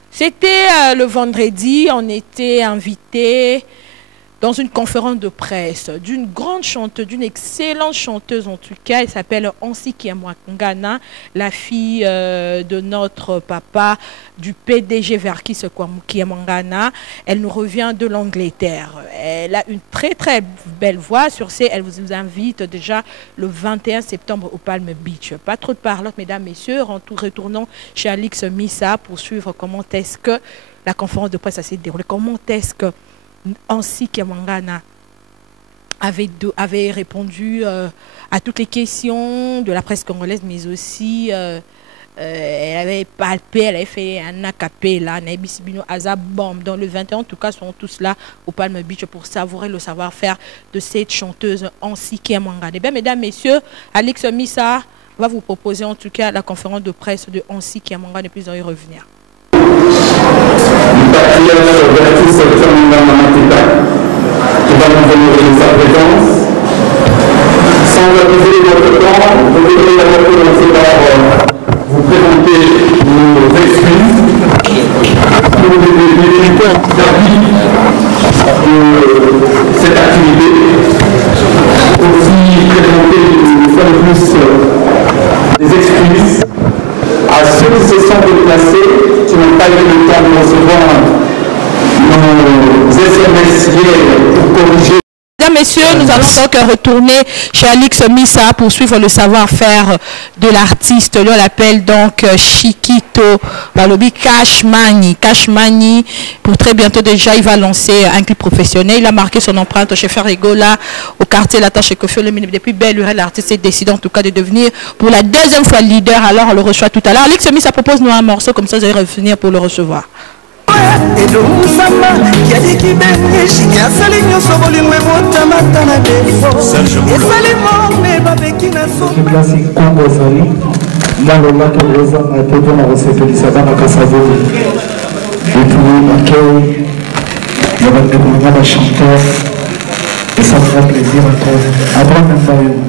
c'était le vendredi. On était invités dans une conférence de presse d'une grande chanteuse, d'une excellente chanteuse en tout cas. Elle s'appelle Ansi Kiamwangana, la fille de notre papa, du PDG Verkis Kiamwangana. Elle nous revient de l'Angleterre. Elle a une très très belle voix. Sur ce, elle vous invite déjà le 21 septembre au Palm Beach. Pas trop de parlotte, mesdames, messieurs. Retournons chez Alix Missa pour suivre comment est-ce que la conférence de presse s'est déroulée. Comment est-ce que Ansi Kiamwangana avait répondu à toutes les questions de la presse congolaise, mais aussi elle avait palpé, elle avait fait un acapella, Naibisibino Aza Bomb. Dans le 21, en tout cas, sont tous là au Palm Beach pour savourer le savoir-faire de cette chanteuse Ansi Kiamwangana. Bien, mesdames, messieurs, Alix Missa va vous proposer en tout cas la conférence de presse de Ansi Kiamwangana et puis on va y revenir. Qui va nous honorer sa présence. Sans abuser de votre temps, je voudrais d'abord commencer par vous présenter nos excuses pour les délinquants servis de cette activité. Aussi présenter une fois de plus des excuses à ceux qui se sont déplacés, qui n'ont pas eu le temps de recevoir nos SMS hier pour corriger. Mesdames, messieurs, nous allons donc retourner chez Alix Missa pour suivre le savoir-faire de l'artiste. On l'appelle donc Chiquito Balobi Cashmani. Cashmani, pour très bientôt déjà, il va lancer un clip professionnel. Il a marqué son empreinte chez Ferrigola, au quartier La Tâche Kofi. Depuis belle lurette, l'artiste s'est décidé en tout cas de devenir pour la deuxième fois leader. Alors on le reçoit tout à l'heure. Alix Missa propose-nous un morceau, comme ça vous allez revenir pour le recevoir. Et donc Moussama qui a dit qu'il baigne chic a sali nyoso bolingo motama na defo et sali mon babe qui na so place Congo Sali dans le lac Rosa a été dans la recette de Savana Kasavo et tout l'accueil il va devenir un chanteur et ça fera plaisir à prendre un maillot.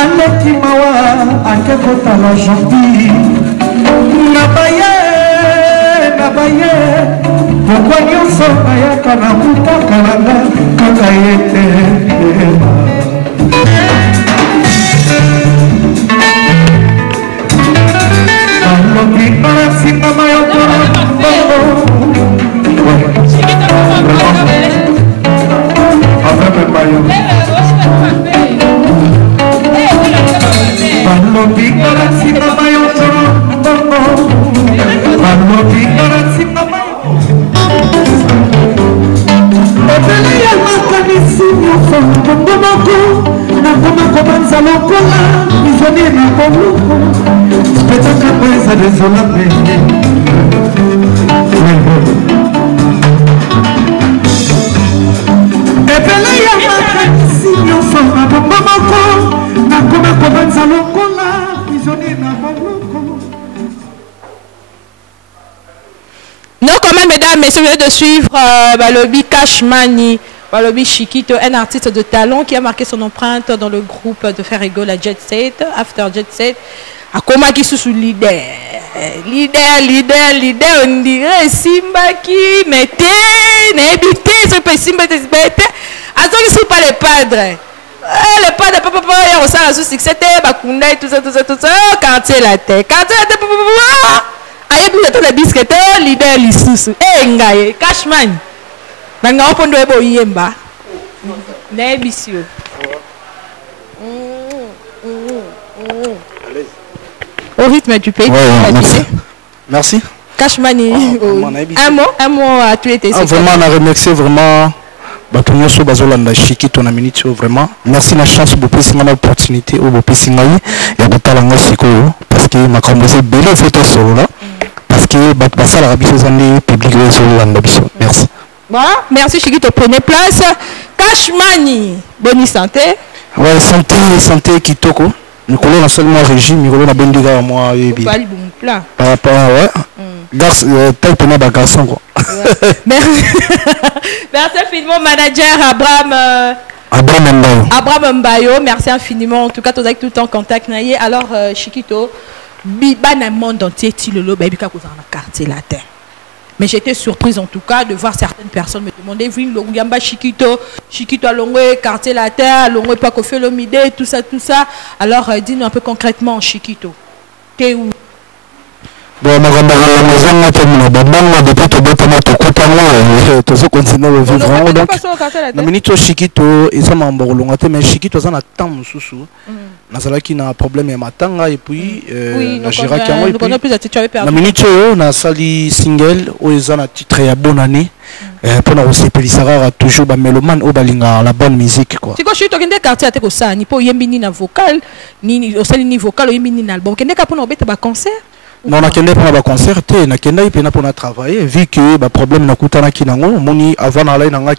aleki mawa akekotala gentil nabaye pokwa nyonso ayaka na kutaka nanga kaka ye te alobi balasinga mayokona Non, quand même, mesdames, messieurs, vous venez de suivre Balobi Cashmani, Balobi Chiquito, un artiste de talent qui a marqué son empreinte dans le groupe de Ferrigo, la Jet Set, After Jet Set. A comment qui sous leader, on dirait Simba qui mettait, n'habité, ce peu Simba des bêtes. À ceux qui ne sont pas les padres. Les padres, papa, il y a aussi un succès, Bakunda et tout ça, quartier la tête, papa. Aye plus de la biscuit leader lisusu ngaye Cashman banga opondo ebo yemba na ebisio au rythme du pays. Merci. Cashman un mot à tous les vraiment on a remercié vraiment Batonyo so bazolanda Chiquito na minute vraiment merci la chance beaucoup c'est une opportunité au beaucoup singai ya kotalanga sikoyo parce que ma composé belle photo solo là parce que ça la rabis aux public merci. Voilà, merci Chiquito, prenez place. Cashmani, bonne santé. Ouais, santé kitoko. Nicolas n'a seulement régime, Nicolas n'a bendiga moi et bien. Pas bon plat. Par rapport à ouais. Garçon, taille pour ma garçon quoi. Merci. Merci infiniment manager Abraham Mbayo, merci infiniment. En tout cas, tu as tout le temps en contact naïe. Alors Chiquito dans le monde entier, mais j'étais surprise en tout cas de voir certaines personnes me demander Chiquito Longwe, quartier latin, Longwe pas fait l'omide, tout ça. Alors dis-nous un peu concrètement Chiquito. T'es où? Bon, depuis continuer le vivre donc na minute Chiquito ils sont membre longaté mais Chiquito ça na temps mususu nazalaki na problème ya matanga et puis na giraki yango et puis na minute na sali single o ezana titre ya bonne année pour na osepelisa toujours ba mélomane o balinga la bonne musique quoi. Tiko Chiquito kende quartier ateko ça ni po yembi ni na vocal ni osali ni vocal o yembi ni na album kende ka pour na obeta ba concert. Non, on a qu'un pour concert, on a qu'un pour travailler, vu que le problème n'a coûté moni avant d'aller dans la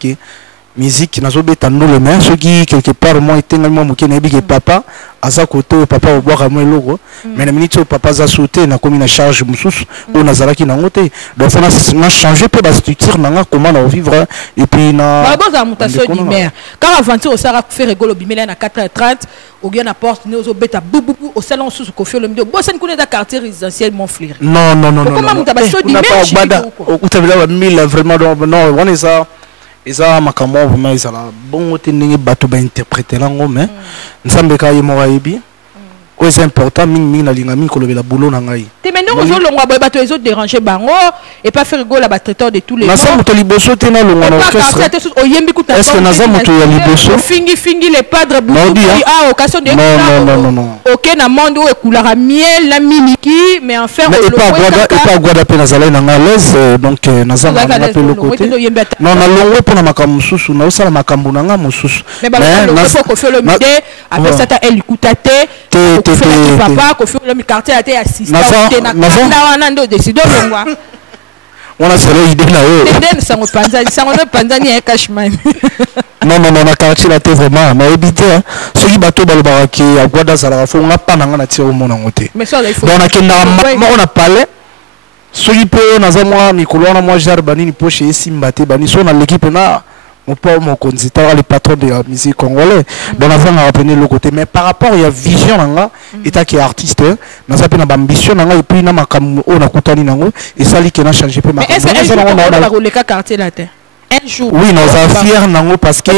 musique, n'a pas été le main, ce qui quelque part moi était tellement moqué que papa à sa côté papa au boire à moi logo, mais la minute où papa a sauté, n'a commis une charge moussous, ou n'a zala qui n'a ngoté, donc on a changé peu la structure, n'a comment on vivre et puis n'a. Bon, ça mutation d'hiver. Quand aventure au Sarah fait rigolo bimélé à 4h30, au bien apporte nous au bêta boubou au salon sous coiffure le milieu. Bon, ça ne connaît pas quartier résidentiel mon frère. Non. Comment on t'a pas d'hiver? Ou t'as vraiment non, on est ça. Eza makambo vraiment ezala bongo te ndenge bato ba interpréter lango mais nzambe ka yemo yebi ko c'est important mingi na linga mingi kolobela boulot na ngai te maintenant ozo longwa boy bato ezo déranger bango et pas faire rigolo ba traiteur de tous les na samu to liboso te na longwa na orchestre est-ce que na samu to ya liboso fingi les padres beaucoup ah occasion de non OK na monde où écoulera miel la miniki mais en faire et pas guada pe na zala na ngalaise donc na samu na pe le côté non na longwa pour na makambo susu na osala makambo na nga mususu mais na faut faire le midi avec ça ta elle kutate papa kofi le quartier a été assistant na wana ndo décider longwa on a solo idée là den sango panzani ya Cashman non na quartier là vraiment mais éviter ceux qui bateau balobara qui a guada ça la fo on a pas na tiro mona ngote mais ça il faut on a kenda on a parlé ceux qui peut na za moi mikolo na moi jar bani ni poche simba te bani so na l'équipe na mon père, mon conducteur, les patrons de la musique congolaise. Donc, avant, on a rappelé le côté. Mais par rapport, il y a vision, état qui est artiste, on a appelé ambition, et puis, on a coutani, et ça, il a changé. Mais est-ce que on a quartier là? Un jour. Oui, nous sommes fiers, parce que.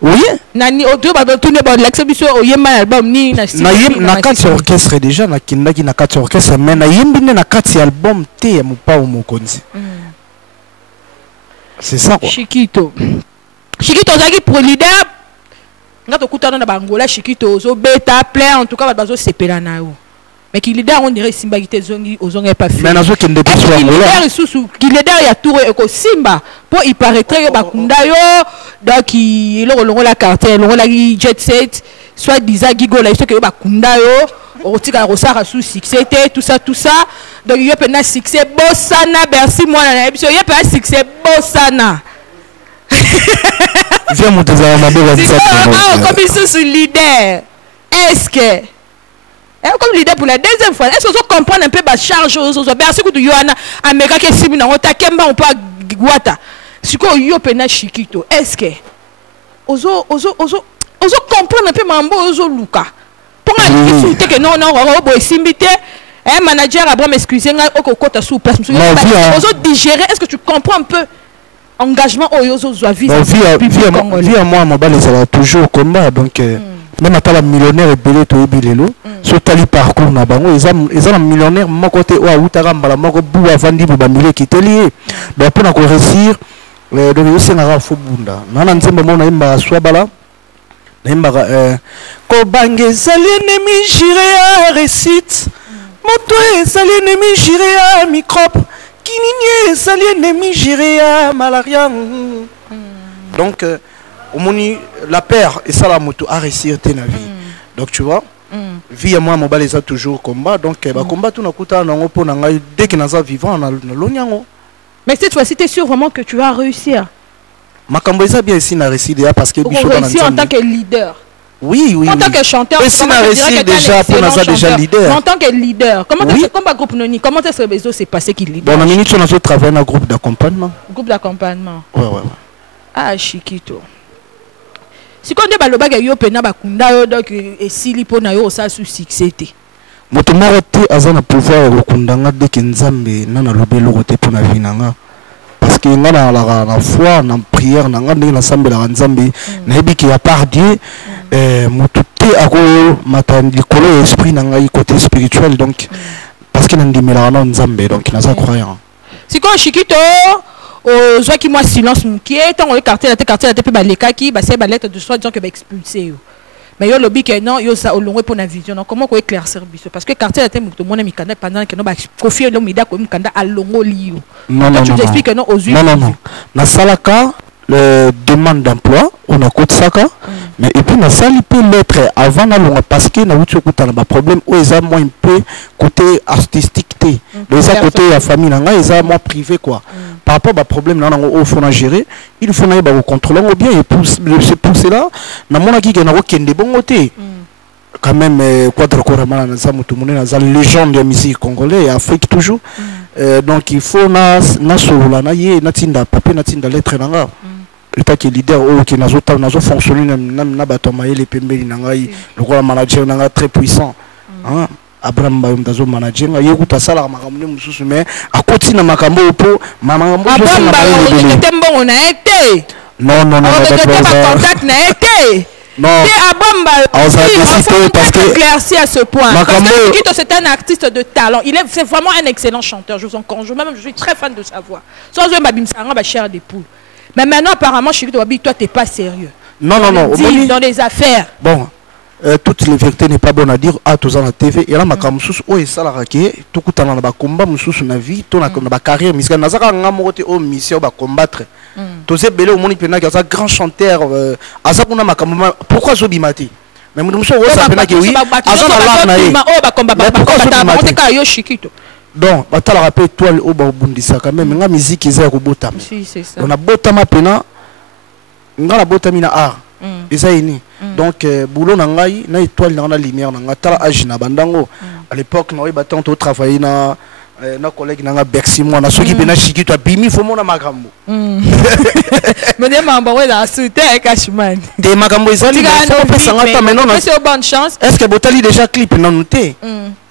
Oui. Nani auto ba tourner ba l'exhibition au yema album ni na quatre orchestre déjà na kindaki na quatre orchestre mais na yembi na quatre album te ya mupa o mokonzi. C'est ça quoi. Chiquito zaki pour leader ngato kutana na bangola Chiquito zo beta plein en tout cas bazo sepela na yo. Mais qui leader on dirait Simba qui ozonga pas fait. Mais nazo kende pe sur Angola. Leader susu qui leader ya tour eko Simba pour il paraîtrait yo bakunda yo donc il longo la carte longo la jet set soit disant gigo la que yo bakunda yo otika rosara sous succès tout ça donc yo pena succès bossana merci moi na emission yo pena succès bossana. Viens monter ça ma belle ça. Comme il sous leader. Est-ce que comme leader pour la deuxième fois, est-ce que vous comprenez un peu la charge aux autres? Merci que tu as Amérique qui est si bien, on t'a qu'un on peut guata. Si vous avez Chiquito, est-ce que vous comprenez un peu mambo aux Luka? Pour un que non, un manager a m'excuser, au côté sous place. Vous digérer, est-ce que tu comprends un peu engagement aux autres vie à moi, ma balle est toujours combat donc. Même à la millionnaire et belé to ebilelo so tali parcours na bango ils ont millionnaire mon côté ou utara mbala moko bu avandi bu bamile kiteli donc pour na ko réussir donc yo senga fo bunda nana nzemba mona imba swabala na imba ko bange salene mi jire récite moto salene mi jire microbe kininye salene mi jire malaria donc la paire et ça la moto a réussi à la vie. Donc tu vois, vie à moi mon bal est toujours combat donc bah combat tout na kuta na ngopo na ngai dès que naza vivant na lonyango. Mais cette fois-ci tu es sûr vraiment que tu vas réussir? Makambo eza bien ici na réussi déjà parce que bicho réussi en tant que leader. Oui. En tant que chanteur, tu réussi déjà pour naza déjà leader. En tant que leader, comment est-ce que groupe Noni, comment est-ce que besoin s'est passé qu'il leader? Bon, na minute on a travaillé dans groupe d'accompagnement. Groupe d'accompagnement. Ouais. Ah Chiquito. Si on a baloba yo pena bakunda yo donc esili pona yo sa sous succès té moto moko te azana pouvoir okundanga dès que nzambe nana lobelo côté pona vinanga parce que ngana la foi na prière nanga ndenge na sambela nzambe na yebiki ya part Dieu moto te ako matandi likolo esprit nanga côté spirituel donc parce que ndimela na nzambe donc naza croyant si ko Chiquito aux qui moi silence qui est tant le quartier la pe baleka qui ba c'est ba lettre de soi disant que ba expulser mais yo lobby que non yo ça au long pour na vision donc comment ko éclaircir biso parce que quartier la te mo mona mikanda pendant que no ba confier le mida ko mikanda à longo li non tu t'expliques que non aux yeux non na salaka le demande d'emploi on a côté ça mais et puis na sali peut l'être avant na longa parce que na wutu ko tana ba problème ou ils a moins un peu côté artistique té de ça côté la famille na ils a moins privé quoi. Par rapport à problème là au faut na gérer il faut na ba contrôler bien et c'est pour cela na mona ki na ko kende bon côté quand même quadre corama na ça mutu mona na légende de musique congolais Afrique toujours donc il faut na solo na ye na tinda papier na tinda lettre nanga état qui leader ou qui nazo fonctionner na bato mayele pembeli nanga le roi manager nanga très puissant hein Abraham Bayum dazo manager nga yekuta sala makambo mususu mais akoti na makambo po makambo Abraham Bayum tembo on a été non pas contact na été non Abraham Bayum parce que éclairci à ce point parce que Chiquito c'est un artiste de talent c'est vraiment un excellent chanteur je vous en conjure même je suis très fan de sa voix sans un babim sanga ba chair des poules mais maintenant apparemment Chiquito Wabi toi t'es pas sérieux non dans les affaires bon toutes les vérités n'est pas bonne à dire à tous en la TV et là makambo mususu o esala raké tout kutana na ba combat mususu na vie to na ba carrière musicale nazaka ngamote o mission ba combattre tozé belé au moni pena ka grand chanteur asa kuna makambo pourquoi zo bimati mais mususu o sa pena ke oui asa na la na yi o ba combat ba ka yo Chiquito donc batala rappel étoile o ba bundisa quand même nga musique eza ko botama si c'est ça on a botama pena ngala botamina art Esaini. Donc boulot nangai na étoile na lumière na tala âge na bandango à l'époque na batant to travailler na na collègue nanga Bercy moi na soki bena chiki to bimi fo mona makambo mais mambo wela soute Cashman de makambo ezali na pesa ngata mais non c'est bonne chance est-ce que botali déjà clip na noté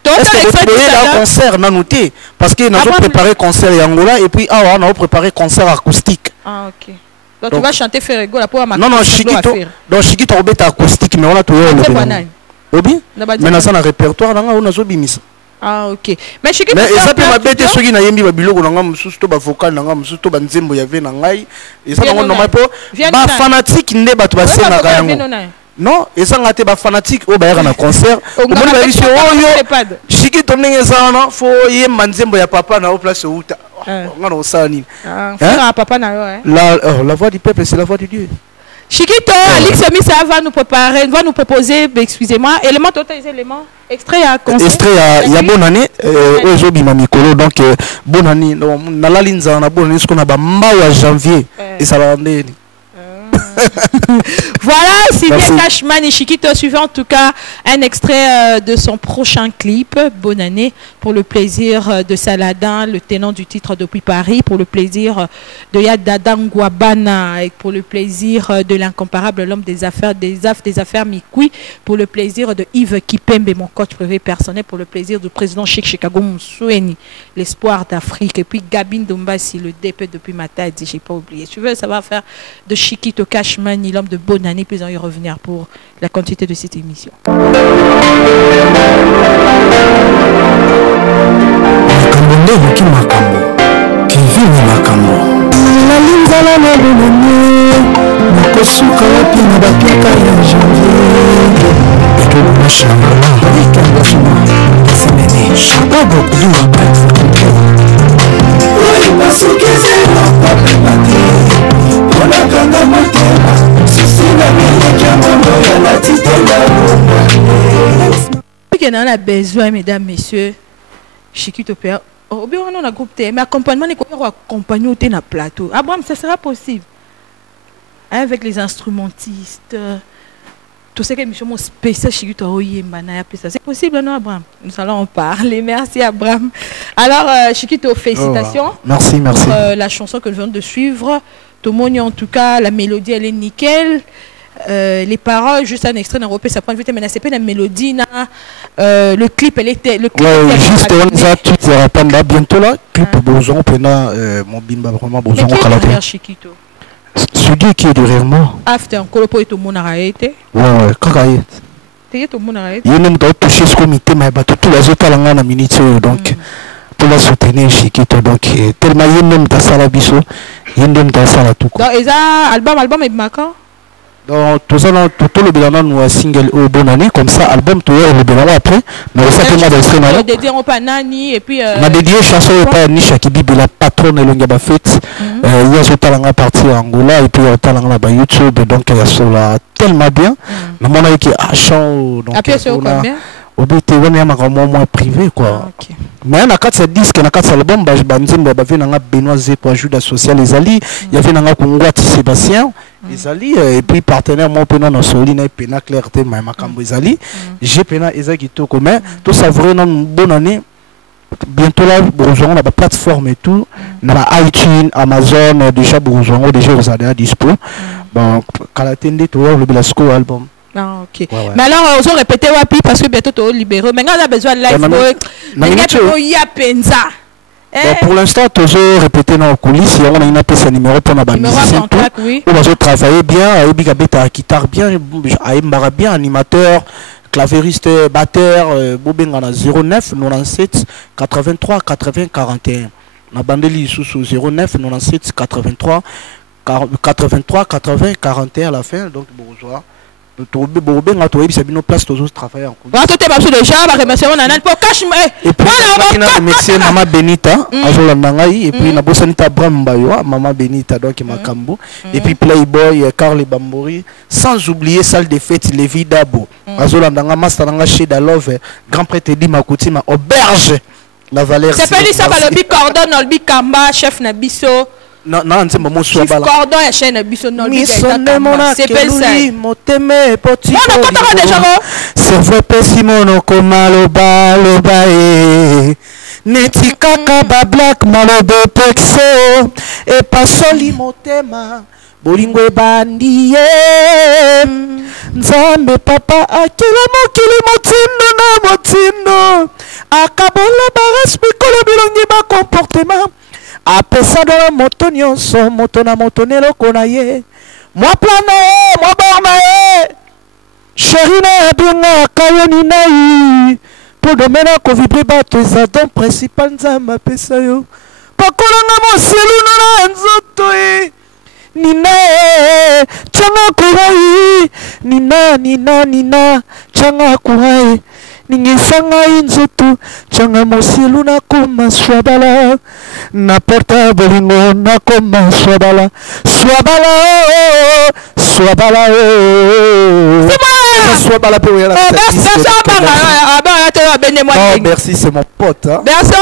est-ce que vous avez un concert na noté parce que nous avons préparé concert Angola et puis on a préparé concert acoustique. Ah OK. Donc tu vas chanter Ferrego là pour ma. Non Chikito. Donc Chikito on bet acoustique mais on a tout Obi mais na ça na répertoire na on a zo bimisa. Ah OK. Mais Chikito mais ça peut ma bête soki na yembi ba biloko na nga mususu to ba vocal na nga mususu to ba nzembo ya ve na ngai et ça na normal po ba fanatique nde ba to ba sena ka yango. Non, et ça ngate ba fanatique au bayaka na concert. Au monde ba biso oyo. Chikito ndenge sana fo ye manzembo ya papa na au place uta. Ngana osani. Ah, papa na yo La voix du peuple c'est la voix de Dieu. Chikito, Alix Missa va nous préparer, va nous proposer, excusez-moi, élément total élément extrait à concert. Extrait il y a bonne année ozobi mamikolo donc bonne année na la linza na bonne année ce qu'on a ba mbawa janvier et ça va rendre. Voilà, Sylvia Cashman et Chikito suivant en tout cas un extrait de son prochain clip. Bonne année pour le plaisir de Saladin, le tenant du titre depuis Paris, pour le plaisir de Yadadan Guabana et pour le plaisir de l'incomparable l'homme des affaires Mikoui, pour le plaisir de Yves Kipembe, mon coach privé personnel, pour le plaisir du président Cheikh Chicago Moussoueni, l'espoir d'Afrique, et puis Gabin Dombassi, le DP depuis Matadi, j'ai pas oublié. Tu veux, ça va faire de Chikito Cashman, l'homme de bonne année, puis on y revenir pour la quantité de cette émission. On a besoin, mesdames, messieurs, Chikito Père. On a groupe mais accompagnement, on va accompagner au plateau. Abraham, ça sera possible. Avec les instrumentistes, tout ce qui est mission spécial, Chikito c'est possible, non, Abraham? Nous allons en parler. Merci, Abraham. Alors, Chikito, félicitations. Merci. La chanson que nous venons de suivre. Tout le monde, en tout cas, la mélodie, elle est nickel. Les paroles, juste un extrait d'Europe, ça prend vite, mais c'est pas une mélodie. Le clip, elle était. Le clip juste on a tout ça, bientôt là. Clip Bozon, pena mon bimba vraiment Bozon au Calabria. Celui qui est derrière moi. After, Kolopo et tout le monde a été. Ouais, Kakaït. T'es tout le monde a été. Il y a même touché ce comité, mais tout les autres langues en minute, donc pour la soutenir Chikito, donc tellement il y a même dans ça la biso, il y a même dans ça la tout. Donc, et ça, album est marquant. Donc tout ça tout le bilan nous single au bonne année comme ça album tout le bilan après mais ça fait moi d'extrait là dédié au Panani et puis m'a dédié chanson au pas Nisha qui bibi la patronne longa ba fête il y a ce talent parti Angola et puis au talent là bas YouTube donc il y a cela tellement bien mais mon avis qui a chant donc après c'est combien au but on est moins privé quoi mais na 4 disque na 4 album ba banzimba ba vena nga Benoît Zé pour Judas social les ali il y avait na Kongwati Sébastien les ali et puis partenaire moi pena na Soline et pena clarté ma makambo les ali j'ai pena ezaki to commun tout ça vraiment bonne année bientôt là Bourgeon on a la plateforme et tout na iTunes Amazon déjà Bourgeon déjà vous avez à dispo bon kalatende to le Belasco album. Ah, ok. Ouais. Mais alors, on va répéter wapi parce que bientôt tu es libéré. Maintenant, on a besoin de live. Pour l'instant, tu as répété dans les coulisses. On a une appel ce numéro pour la musicien. On va travailler bien. On va guitare bien, bien, animateur, clavériste, batteur. Bobengana 09 97 83 80 41. On a bandeli sous 09 97 83 80 41 à la fin. Donc, bonjour. Place travailler en et puis Maman Benita et puis na bosanita Brambayo Maman Benita donc Makambo et puis Playboy Carl Bambori sans oublier salle de fête Lévi Dabo azolandanga master nanga chez Dalove grand prêtre dit Makouti ma auberge la valeur c'est pas lui ça va le bicordon le bicamba chef na biso. Non, c'est mon choix. Cordon et chaîne biso non c'est pas ça. Moteme poti. Déjà. Servo pesimono komalo balo bae. neti kaka ba black malobe pexo e pasoli motema bolingo ebandi ye nzambe papa akila mokili motindo na motindo akabola baras mikolo bilongi bakomportema apesa dola moto nyonso moto na moto neloko na ye mwa plan na ye mwa bor na ye sheri na abinga kayoni na ye po domena kovibre bato eza don principal nzambe apesa yo pakolanga moselunu na nzoto ye nina e changa kurai nina changa kurai ningisanga inzoto changa mosilu na koma swabala na porta bolingo na koma swabala merci c'est mon pote hein. Merci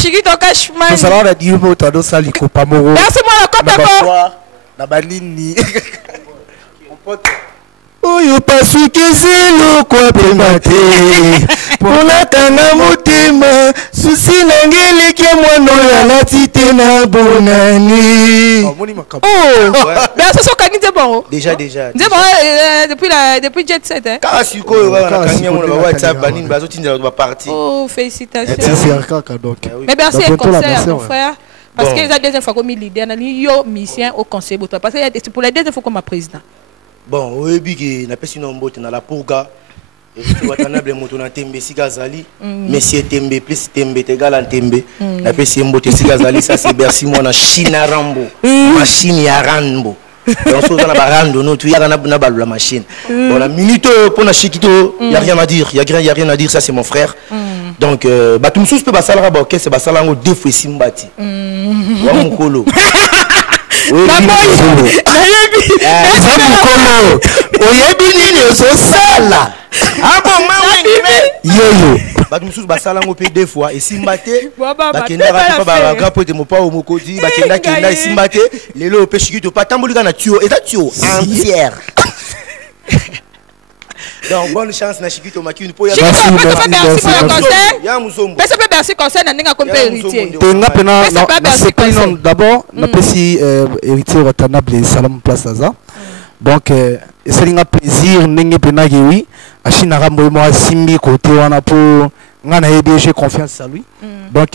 Chiquito Cashman. Nous allons la dire au tado saliko pamoro. Merci moi la copa na banini mon pote oyo pasukizilo kwa pemate pona tanga motema susi nangeleki mwana ya latite na bonani merci so kangi bon déjà depuis jet set hein ka siko wa kangi mwana ba WhatsApp banini bazotinda ba parti. Oh félicitations donc mais merci au conseil à mon frère parce que la deuxième fois comme leader na yo mission au conseil parce que pour la deuxième fois comme président. Bon, oui, bigi na pesi no mbote na la pourga. Et tu vois tanable moto na tembe sigazali, monsieur tembe plus tembe tegal en tembe. Na pesi mbote sigazali ça c'est Bercy moi na China Rambo. Machine ya Rambo. Donc so na barando no tu ya na la machine. Bon la minute pour na Chiquito, y a rien à dire, y a rien à dire, ça c'est mon frère. Donc ba tout sous peut basala ba OK, c'est basala ngo deux fois simbati. Wa mukolo. Deux fois et simbate bakenda pas grapo de mopa omokodi bakenda kenda et simbate lelo pe Chiquito pas tambolika na tuo et ta tuo entière. Donc bonne chance na Chiquito makini po ya merci conseil na ninga comme héritier d'abord na pesi héritier watanable salam place aza donc c'est un plaisir ndenge pena oui achina rambo mo simbi côté wana pour ngana aider j'ai confiance à lui donc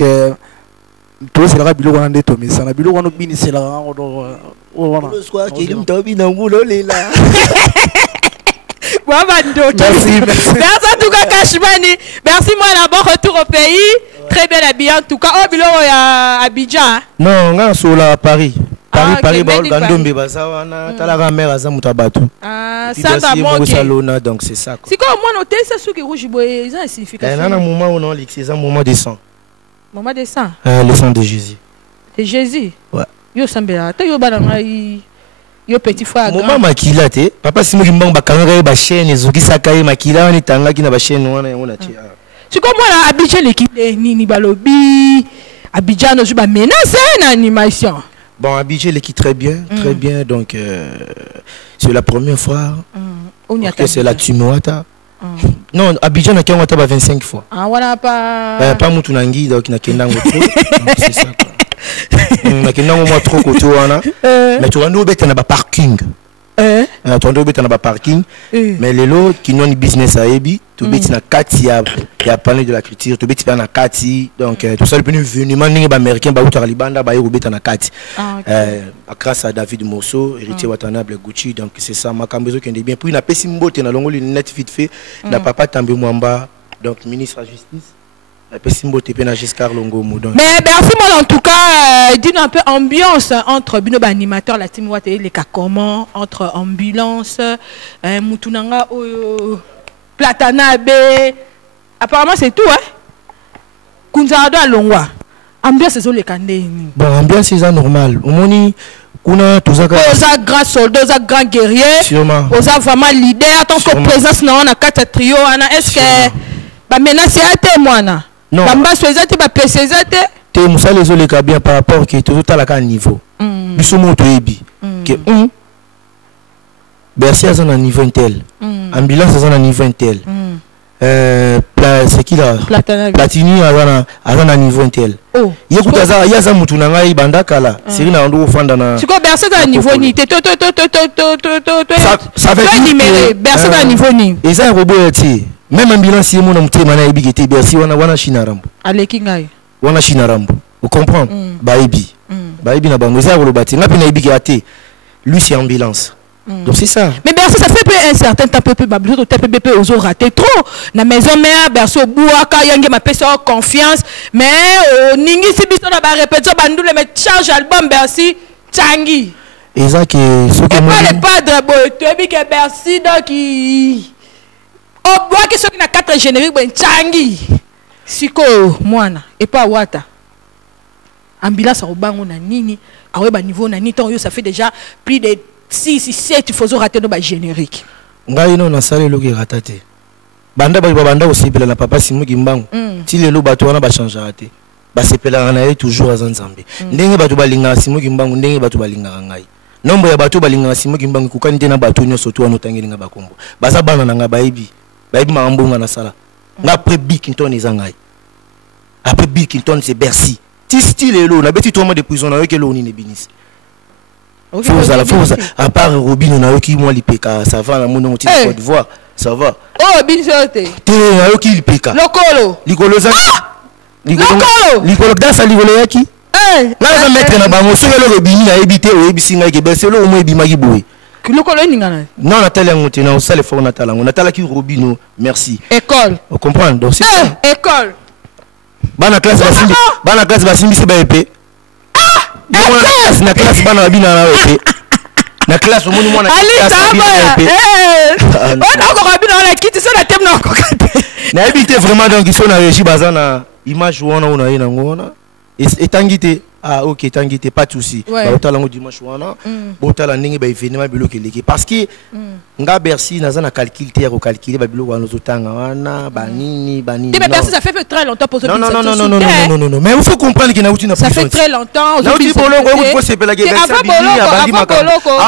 tout c'est la biloko na ndeto mais ça na biloko no bini c'est la wana le soir qui me tobi na ngulo lela. Merci en tout cas Cashmani. Merci moi d'abord retour au pays. Très bien habillé en tout cas. Oh bilo ya Abidjan. Non, nga sola à Paris. Paris Gandombe bazawana tala mère aza mutabatu. Ah ça d'abord salona donc c'est ça. C'est comme moi noté ça sous que rouge boy ça signification. Un moment où non c'est un moment de sang. Moment de sang. Le sang de Jésus. De Jésus. Ouais. Yo sambela ta yo balanga yo petit frère maman makila te papa simo kimbango bakanga ba chaîne ezokisaka ye makila ni tanga kina ba chaîne wana yango na tia c'est comme moi là Abidjan l'équipe nini balobi Abidjan no ba menace na animation bon Abidjan l'équipe très bien donc c'est la première fois que c'est la Tumuata non Abidjan na kiangata ba 25 fois ah voilà pas mutu nangi donc na kendango trop c'est ça quoi. Mais trop côté mais tu vas nous bête na ba parking tu vas bête na ba parking mais les lots qui n'ont ni business à ebi tu bête na kati ya parler de la culture tu bête na kati donc tout ça le venu manding ba américain ba uta libanda ba yo bête na kati grâce à David Mosso héritier watanable Gucci donc c'est ça makambezo qui est bien puis na pesi mbote na longo net vite fait na papa Tambe Mwamba donc ministre de la justice. Mais merci moi en tout cas d'une un peu ambiance entre binoba animateur la team Wate les cas comment entre ambulance mutunanga platana b apparemment c'est tout hein kunzado alongwa ambiance c'est les kandé bon ambiance c'est normal au moni kuna tuzaka oza grand soldat oza grand guerrier oza vraiment leader tant que présence na on a 4 trio ana est-ce que ba menace à témoin non bamba soezate ba pesezate te musale zo le bien par rapport que tout à la niveau biso moto ebi que Bercy a un niveau intel ambulance a un niveau intel c'est qui là Platini à un niveau intel. Oh. Il y a ça moutounanga ibanda kala. C'est une endroit fanda na. Tu vois bercer à niveau ni. Ça fait numéro bercer à niveau ni. Et ça robot ti. Même ambulance si mon amté mana ibigete bercer wana chinarambo. Aleki ngai. Wana chinarambo. Vous comprenez? Baibi. Baibi na bango ça robati. Ngapi na ibigate. Lui c'est ambulance. Donc c'est ça. Mais Berceau, ça fait un certain temps, peu aux raté trop. La maison mère, Berceau, Bouaka, Yangi m'a fait confiance. Mais, Ningi, si bisou n'a pas répété, bandou le met charge album Bercy, Tangi. Et ça qui est. Et pas les padres, tu as vu que Bercy, donc, au bois qui sont qui n'a 4 génériques, ben Tangi. Siko, Moana, et pas Wata. Ambulance au banc, on a Nini, à un niveau, on a Nini, ça fait déjà plus de. Si il faut rater nos génériques. Ngai non na sale lo ki ratate. Banda banda aussi pela na papa simu kimbangu. Ti lelo bato wana ba changer raté. Ba sepela na ye toujours azanzambe. Ndenge bato balinga simu kimbangu ndenge bato balinga ngai. Nombo ya bato balinga simu kimbangu kukanite na bato nyoso to wana tangelinga bakombo. Baza bana na nga baibi. Baibi maambonga na sala. Na après Bill Clinton ezangai. Après Bill Clinton c'est Bercy. Ti style lelo na beti to mo de prison na yo ke lo ni ne binis. Fauza, à part Robin, on a eu qui moi l'IPK, ça va, la mon outil de Côte d'Ivoire, ça va. Oh, bien sûr, t'es. On a eu qui l'IPK. Locolo. Licolo, dans sa ligolo qui? Là, on va mettre dans bango, sur le Robin, il a évité au Ebisinga qui baisse le au moins Bimagiboué. Locolo, n'ingana. Non, Nathalie, on a ça les fois, on a qui Robin, merci. École. On comprend, donc c'est ça. École. Bana classe, Bassimbi, c'est pas épais. Na classe bana bina na épée. Na classe au monde moi na classe. On a encore bina la quitte ça la thème na encore. Na habité vraiment donc ils sont na régie bazana image wana on a ina ngona et tangité ah OK tangité pas de souci. Ba otala ngo dimanche wana botala ndenge ba événement biloko eleki parce que nga Bercy naza na calcul te ko calculer ba biloko wana zotanga wana banini. Mais Bercy ça fait très longtemps pour ce non mais il faut comprendre qu'il na uti na ça fait très longtemps aujourd'hui boloko il faut se pela que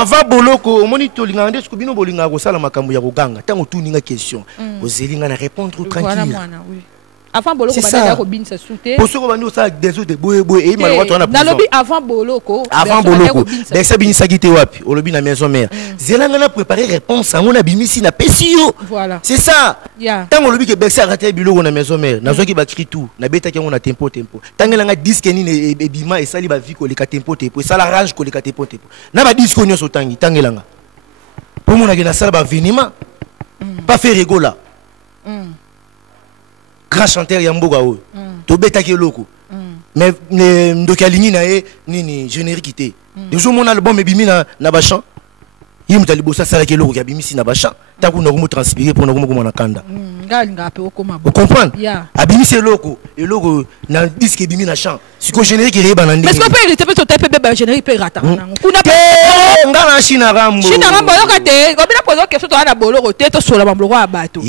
avant boloko moni to linga ndé bino bolinga ko sala makambo ya koganga tango tuninga question ozelinga na répondre tranquille. Avant boloko bana ko bin sa souté pour ce ko bani ça des autres boye et mal watu na na lobi avant boloko ben ça bini sagité wapi o lobi na maison mère zelanga na préparer réponse on a bimisi na pesio voilà c'est ça tant on lobi que ben ça raté biloko na maison mère na zo ki ba cri tout na beta ki on a tempo tangela nga disque ni e bima et sali ba vie ko le tempo ça la rage ko le tempo na ba disque nyoso tangi tangela nga pour mon na sala ba venima pas faire rigola grand chanteur Yamboga o to betaki loko mais ndokalini na ye nini générique té toujours mon album ebimi na ba chant yim tali bossa sala ke loko ya bimisi na ba chant ta ko no transpirer pour no ko na kanda ngalinga pe okoma vous comprenez abimisi loko et loko na disque ebimi na chant siko générique re ba na ndé mais ce qu'on peut irriter to taper be générique pe rata kuna pe ngana china rambo yokate ngobina pozo ke so to na boloko te to sola mambloko abato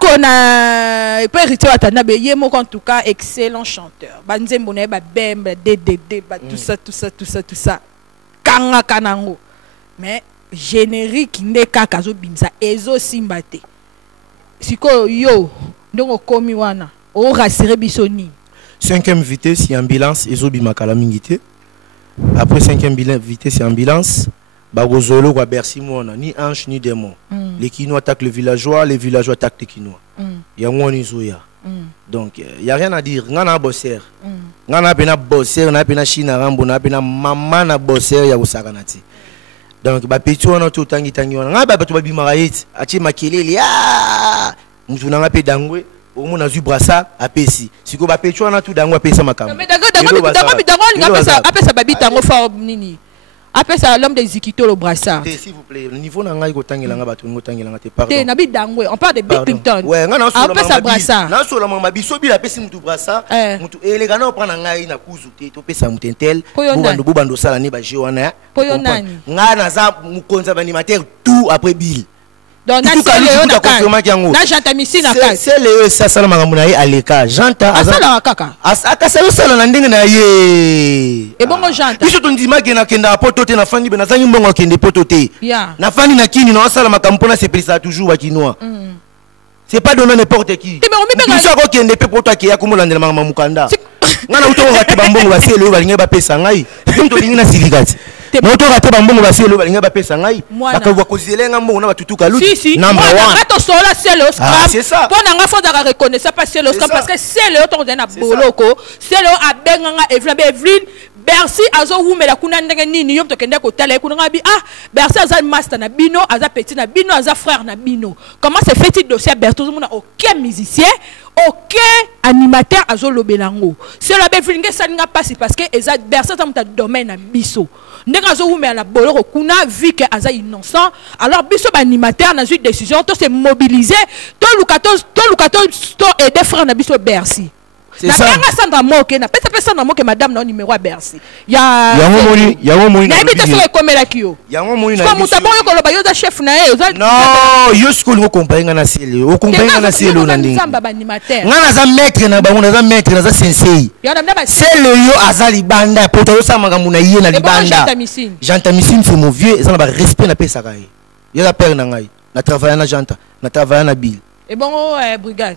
qu'on a peut hériter Watanabe Yemo en tout cas excellent chanteur banzembo na ba bembe DDD tout ça kanga kanango mais générique ndeka kazo binza ezo simbate siko yo ndongo komi wana o rassurer bisoni 5e vitesse ambulance ezo bimakala mingité après 5e vitesse ambulance Bagozolo kwa Bercy mona ni ange ni démon. Les Kinois attaquent les villageois attaquent les Kinois. Yango ni zoya. Donc y a rien à dire. Ngana bosser. Ngana pena bosser, na pena china rambo, na pena mama na bosser ya usakanati. Donc ba petu wana to tangi wana. Nga ba to ba bimarayet, ati makelele ah! Mutu na pe dangwe. Omo na zu brasa apesi. Siko ba petu wana tu dangwa pesa makambo. Mais dango apesa babita ngo fa nini. Après ça l'homme des Zikito le brassard. S'il vous plaît, le niveau n'anga iko tangela nga batu ngo tangela nga te pardon. Te nabi dangwe, on parle de Bill Clinton. Ouais, nga na so après ça brassard. Na so la mama biso bi la pesi mutu brassard, mutu elega na prendre nga ina kuzu te to pesa mutentel. Bubando sala ni ba jewana. Poyo nani. Nga na za mukonza ba animateur tout après Bill. Donc na janta misi na kaka. C'est le ça sala makambo na ye aleka. Janta azala kaka. Aka sala na ndenge na ye. Et bongo janta. Biso to ndima ke na kenda poto te na fandi be na zangi mbongo kende poto te. Na fandi na kini na sala makambo na se pesa toujours wa kinoa. C'est pas donner n'importe qui. Tu sais quoi qui est épée pour toi qui a comme l'andel mama mukanda. Ngana uto raté bambongo ba selo ba linga ba pesa ngai. Nto linga na siligati. Moto raté bambongo ba selo ba linga ba pesa ngai. Bakwa kozelenga mbongo na batutuka lutu. Number 1. Rato sola selo scrap. C'est ça. Pour nga faut da reconnaître pas selo scrap parce que selo to na boloko. Selo abenga nga Evelyn Bercy azo wumela kuna ndenge nini yo tokende ko tala kuna ngabi Bercy aza master na bino aza petit na bino aza frère na bino. Comment c'est fait dossier Bercy tout le monde aucun musicien aucun animateur azo lobelango. C'est la bevinge salinga passe parce que eza Bercy ta muta domaine na biso. Ndenge azo wumela boloko kuna vu que aza innocent alors biso ba animateur na une décision to se mobiliser to lukato to aider frère na biso Bercy. C'est ça. Sandra Moke na pesa Sandra Moke madame na numéro à Bercy. Ya moni na ebita so komela kio. Ya moni na. Comme mutabon yo koloba yo za chef na e. Non, yo skol ngo compagnie na sele. O compagnie na sele na ndingi. Ngana za maître na bango na za maître na za sensei. Sele yo azali banda poto yo sama ngamu na yé na libanda. Janta Missine c'est mon vieux, ça na ba respect na pesa kai. Yo la père na ngai. Na travailler na janta, na travailler na bill. Et bon brigade.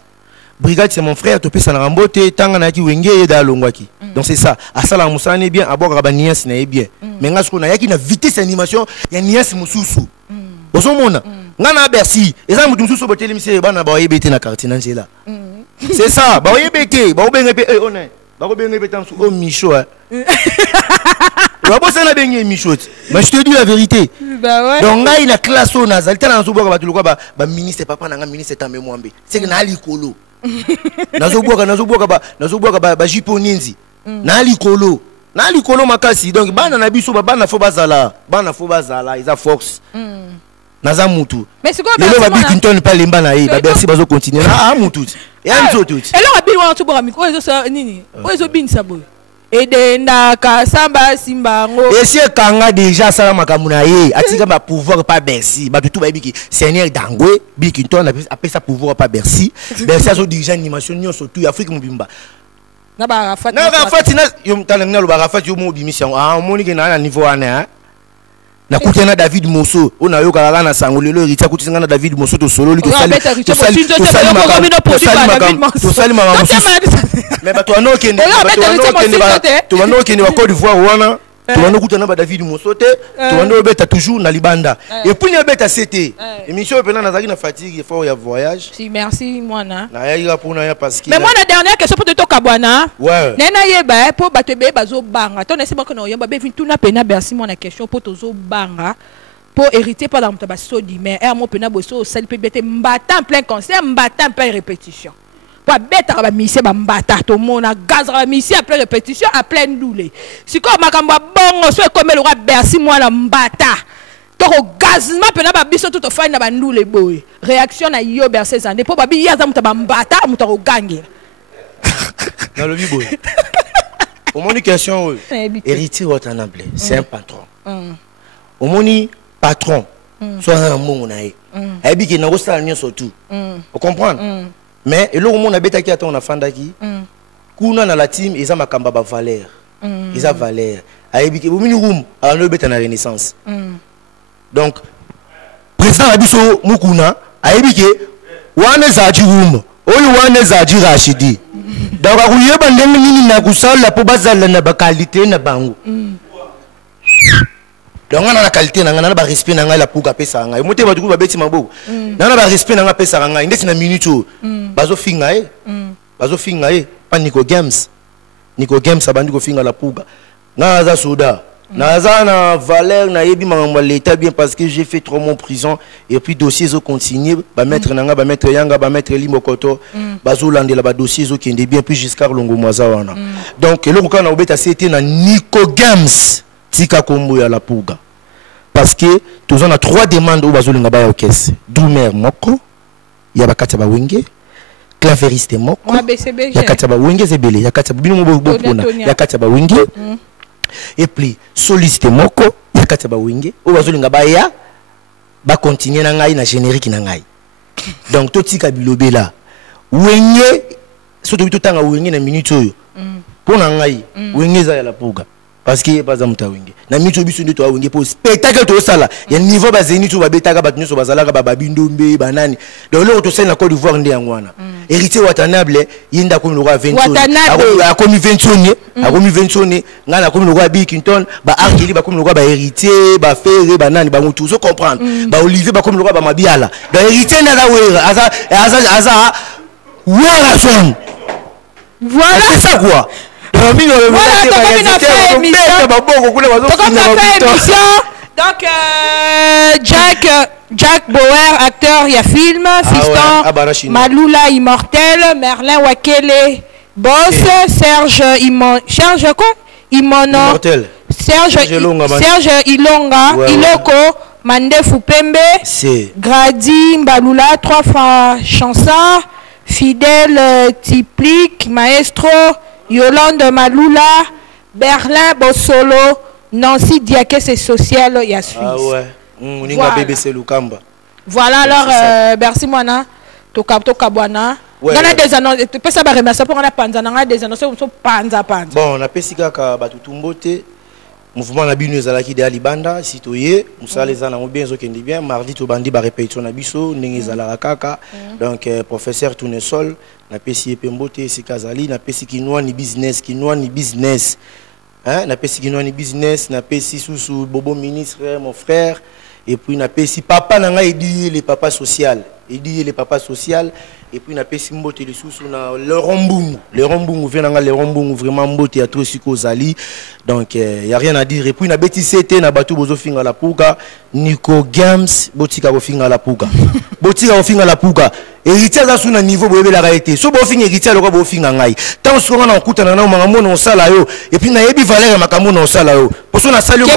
Brigade c'est mon frère, tu peux s'en remboter, tant qu'on a dit wenge et dalongwaki. Donc c'est ça. À ça la moussane est bien, à boire la niance n'est bien. Mais là ce qu'on a qui na vitesse animation, il y a niance moussou. Au son mona, ngana Bercy, et ça moussou sur botel monsieur bana ba yebete na quartier Angela. C'est ça, ba yebete, ba obenge pe honnête. Ba obenge pe tam au Michaud. Ba ça na benye Michaud. Mais je te dis la vérité. Bah ouais. Donc là il a classe au nazal, tellement so boka ba tuluko ba ministre papa na ministre tambe mwambe. C'est que na likolo. nazoboka ba jipo ninzi na likolo makasi donc bana na biso bana fo bazala isa force naza mutu mais c'est quoi le ba Bikinton pas lemba na ba Bercy bazo continuer mutu ya nzoto et là ba bilwa to boka miko ezo nini ezo binisa boy edenda ka samba simbango et si kanga déjà sala makamuna ye atika ba pouvoir pas Bercy ba tout ba biki Seigneur Dangwe Bikinton appelle ça pouvoir pas Bercy Bercy azo dirigeant animation nyo surtout Afrique mobimba na ba Rafati na yo mtana na lo ba Rafati yo mo bimisi moni ke na niveau ana na kutena David Mosso ona yo kala na sangolelo rita kutinga na David Mosso to solo li to sali mais ba to no kende to no kende wa Côte d'Ivoire wana to no kutena ba David Mosso te to no beta toujours na libanda et puis ne beta c'était émission pena na zaki na fatigue faut ya voyage si merci mwana na ya pour na ya parce que mais moi la dernière question pour te toka bwana ouais nena yeba pour batebe bazo banga to nesi bako na yamba be vintuna pena merci moi na question pour tozo banga pour hériter par la mtaba sodi mais mon pena boso sali pe bete mbata en plein concert mbata en plein répétition pour beta ba mission ba mbata to mona gaz ba mission à plein répétition à plein doule si ko makamba bongo so comme le roi Bercy moi la mbata to gazma pena ba biso tout fa na ba ndule boy réaction na yo Bercy zande pour ba bi ya za mtaba mbata mutaro gange dans le bibo au moni question héritier votre namble c'est un patron au moni patron soit un mot na e ebi ki na go sala nyo surtout vous comprenez mais eloko mona beta ki ata on afanda ki kuna na la team eza makamba ba valeur eza valeur ebi ki bomini room ala beta na renaissance donc président abiso mukuna ebi ki wana zaji room oyo wana zaji Rashidi donc akuyeba ndenge nini na kusala po bazala na ba qualité na bango donc on a la qualité na ngana ba respect na ngala puka pesa nga emote ba tuku ba beti maboko na ba respect na nga pesa nga ndesi na minute bazo finga pa Nico Games abandi ko finga la puka na za soda na za na valeur na yebi mangamba l'état bien parce que j'ai fait 3 mois en prison et puis dossiers zo continuer ba mettre na nga ba mettre yanga ba mettre limokoto bazo landela ba dossiers zo kende bien puis jusqu'à longo mwaza wana donc eloko kana obeta c'était na Nico Games tika kombo ya la puga parce que tous on a 3 demandes au bazolinga ba ya caisse Doumer moko ya bakati ba wenge claveriste moko ya kati ba wenge zebele ya kati bino mo bopona ya kati ba wenge et puis soliste moko ya kati ba wenge au bazolinga ba ya ba continuer na ngai na générique na ngai donc to tika bilobela wenge surtout to tanga wenge na minute oyo pona ngai wenge za ya la puga parce que pas amuta wenge na mitu biso ndio to wenge pour spectacle to sala ya niveau bazeni to babetaka batnyo so bazalaka babindombe banani donc là to sala na Côte d'Ivoire ndi yangwana héritier Watanabe yinda comme le roi Vincent a comme Vincent a comme Vincent ngana comme le roi Bickinton ba Arkeli ba comme le roi ba héritier ba Ferré banani ba mutu so comprendre ba Olivier ba comme le roi ba Mabiala donc héritier na wera aza wera son voilà c'est ça quoi. Donc Jack Bauer, acteur, il y a film, Fiston, Malula Immortel, Merlin Wakele, Boss, Serge Ilonga, Iloko, Mande Fupembe, Grady Mbalula, 3 fois Chansard, Fidèle Tiplique, Maestro, Yolande Malula, Berlin Bossolo, Nancy Diaké, c'est social, il y a Suisse. Ah ouais, voilà. BBC Lukamba. Voilà, alors, merci Moana, Toka Boana. On a des annonces, tu peux savoir remercier pour on a panza, on a des annonces, on panza. Bon, on a pesika ka batutumbote. Mouvement na bino ezalaki de Alibanda citoyen musala ezana mo bien zokende bien mardi to bandi ba répétition na biso ndenge ezalaka kaka donc professeur Tounesol na pesi epembote sikazali na pesi kinwa ni business hein na pesi kinwa ni business na pesi susu bobo ministre mon frère et puis na pesi papa nanga edi les papas social et puis na pesi mbote les sous na le rombungu venanga le rombungu vraiment mbote à trop siko zali donc y a rien à dire et puis na beti c'était na batu bozo finga la puka Nico Games botika bo finga la puka héritier za suna niveau boyebe la réalité so bo finga héritier lokwa bo finga ngai tant so ngana okutana na makambo na osala yo et puis na yebi valeur makambo na osala yo poso na sali ko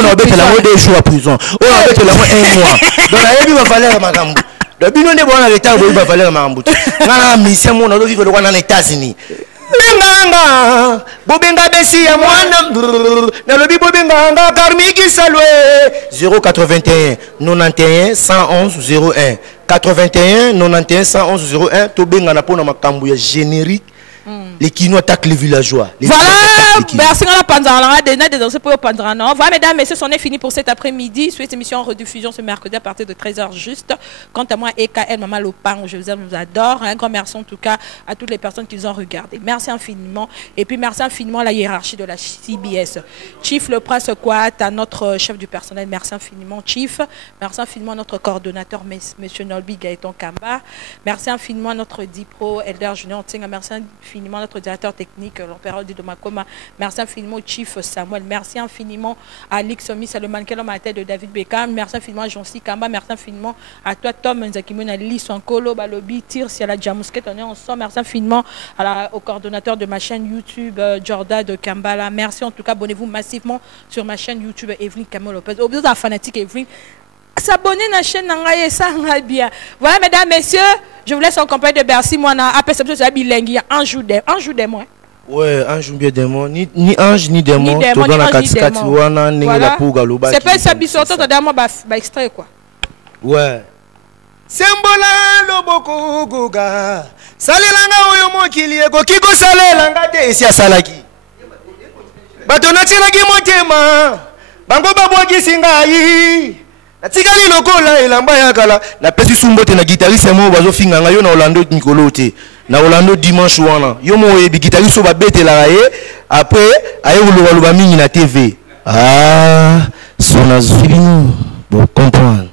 na bete la mode 2 jours à prison o na bete la 1 mois donc na yebi valeur makambo le bino ne bona l'état bo ba valeur makambo ngana mission mo na do vivre lokwa na États-Unis Benganga bobenga besi ya mwana na lobi bobenga karmiki salwe 081 91 111 01 81 91 111 01 to benga na pona makambo ya générique les Kinois attaquent les villageois. Voilà, merci à la Panzara, voilà, mesdames, messieurs, c'en est fini pour cet après-midi. Cette émission en rediffusion ce mercredi à partir de 13h juste. Quant à moi, EKL, Maman Lopin, je vous aime, je vous adore. Un grand merci en tout cas à toutes les personnes qui nous ont regardé. Merci infiniment. Et puis merci infiniment à la hiérarchie de la CBS. Chief Le Prince Quat, à notre chef du personnel, merci infiniment, Chief. Merci infiniment à notre coordonnateur, M. Nolbi Gaëtan Kamba. Merci infiniment à notre DIPRO, Elder Junior Tinga. Merci infiniment à notre directeur technique, l'empereur de Makoma. Merci infiniment au Chief Samuel. Merci infiniment à Alix Somis, le mannequin à la tête de David Beckham. Merci infiniment à Jonsi Kamba. Merci infiniment à toi, Tom Nzakimona, Lili Sonkolo, Balobi, Tir, Siala Djamousket. On est ensemble. Merci infiniment au coordonnateur de ma chaîne YouTube, Jordan de Kambala. Merci en tout cas. Abonnez-vous massivement sur ma chaîne YouTube, Evelyne Kamel Lopez. Au bout de la fanatique Evelyne, s'abonner à la chaîne Nangaye, ça va bien. Voilà, mesdames, messieurs, je vous laisse en compagnie de Bercy. Moi, à perception, c'est bilingue. Un jour des mois. Ouais, un jour bien des mois. Ni ange, ni démon. Tout dans la katikati, wana, n'engue la pouga, l'oba. C'est pas ça, bisoto, t'as d'ailleurs, extrait, quoi. Ouais. Sembola loboko goga. Salelanga oyo mokili eko kiko salelanga te esi asalaki. Batona tselaki motema. Bango babwakisi ngai. Natikali lokola elamba ya kala na pesi sumbote na guitariste mo bazo finga nga yo na Orlando Nicolo te na Orlando dimanche wana yo mo yebi guitariste so ba betela ye après aye uluba mingi na TV sona zulino bo comprendre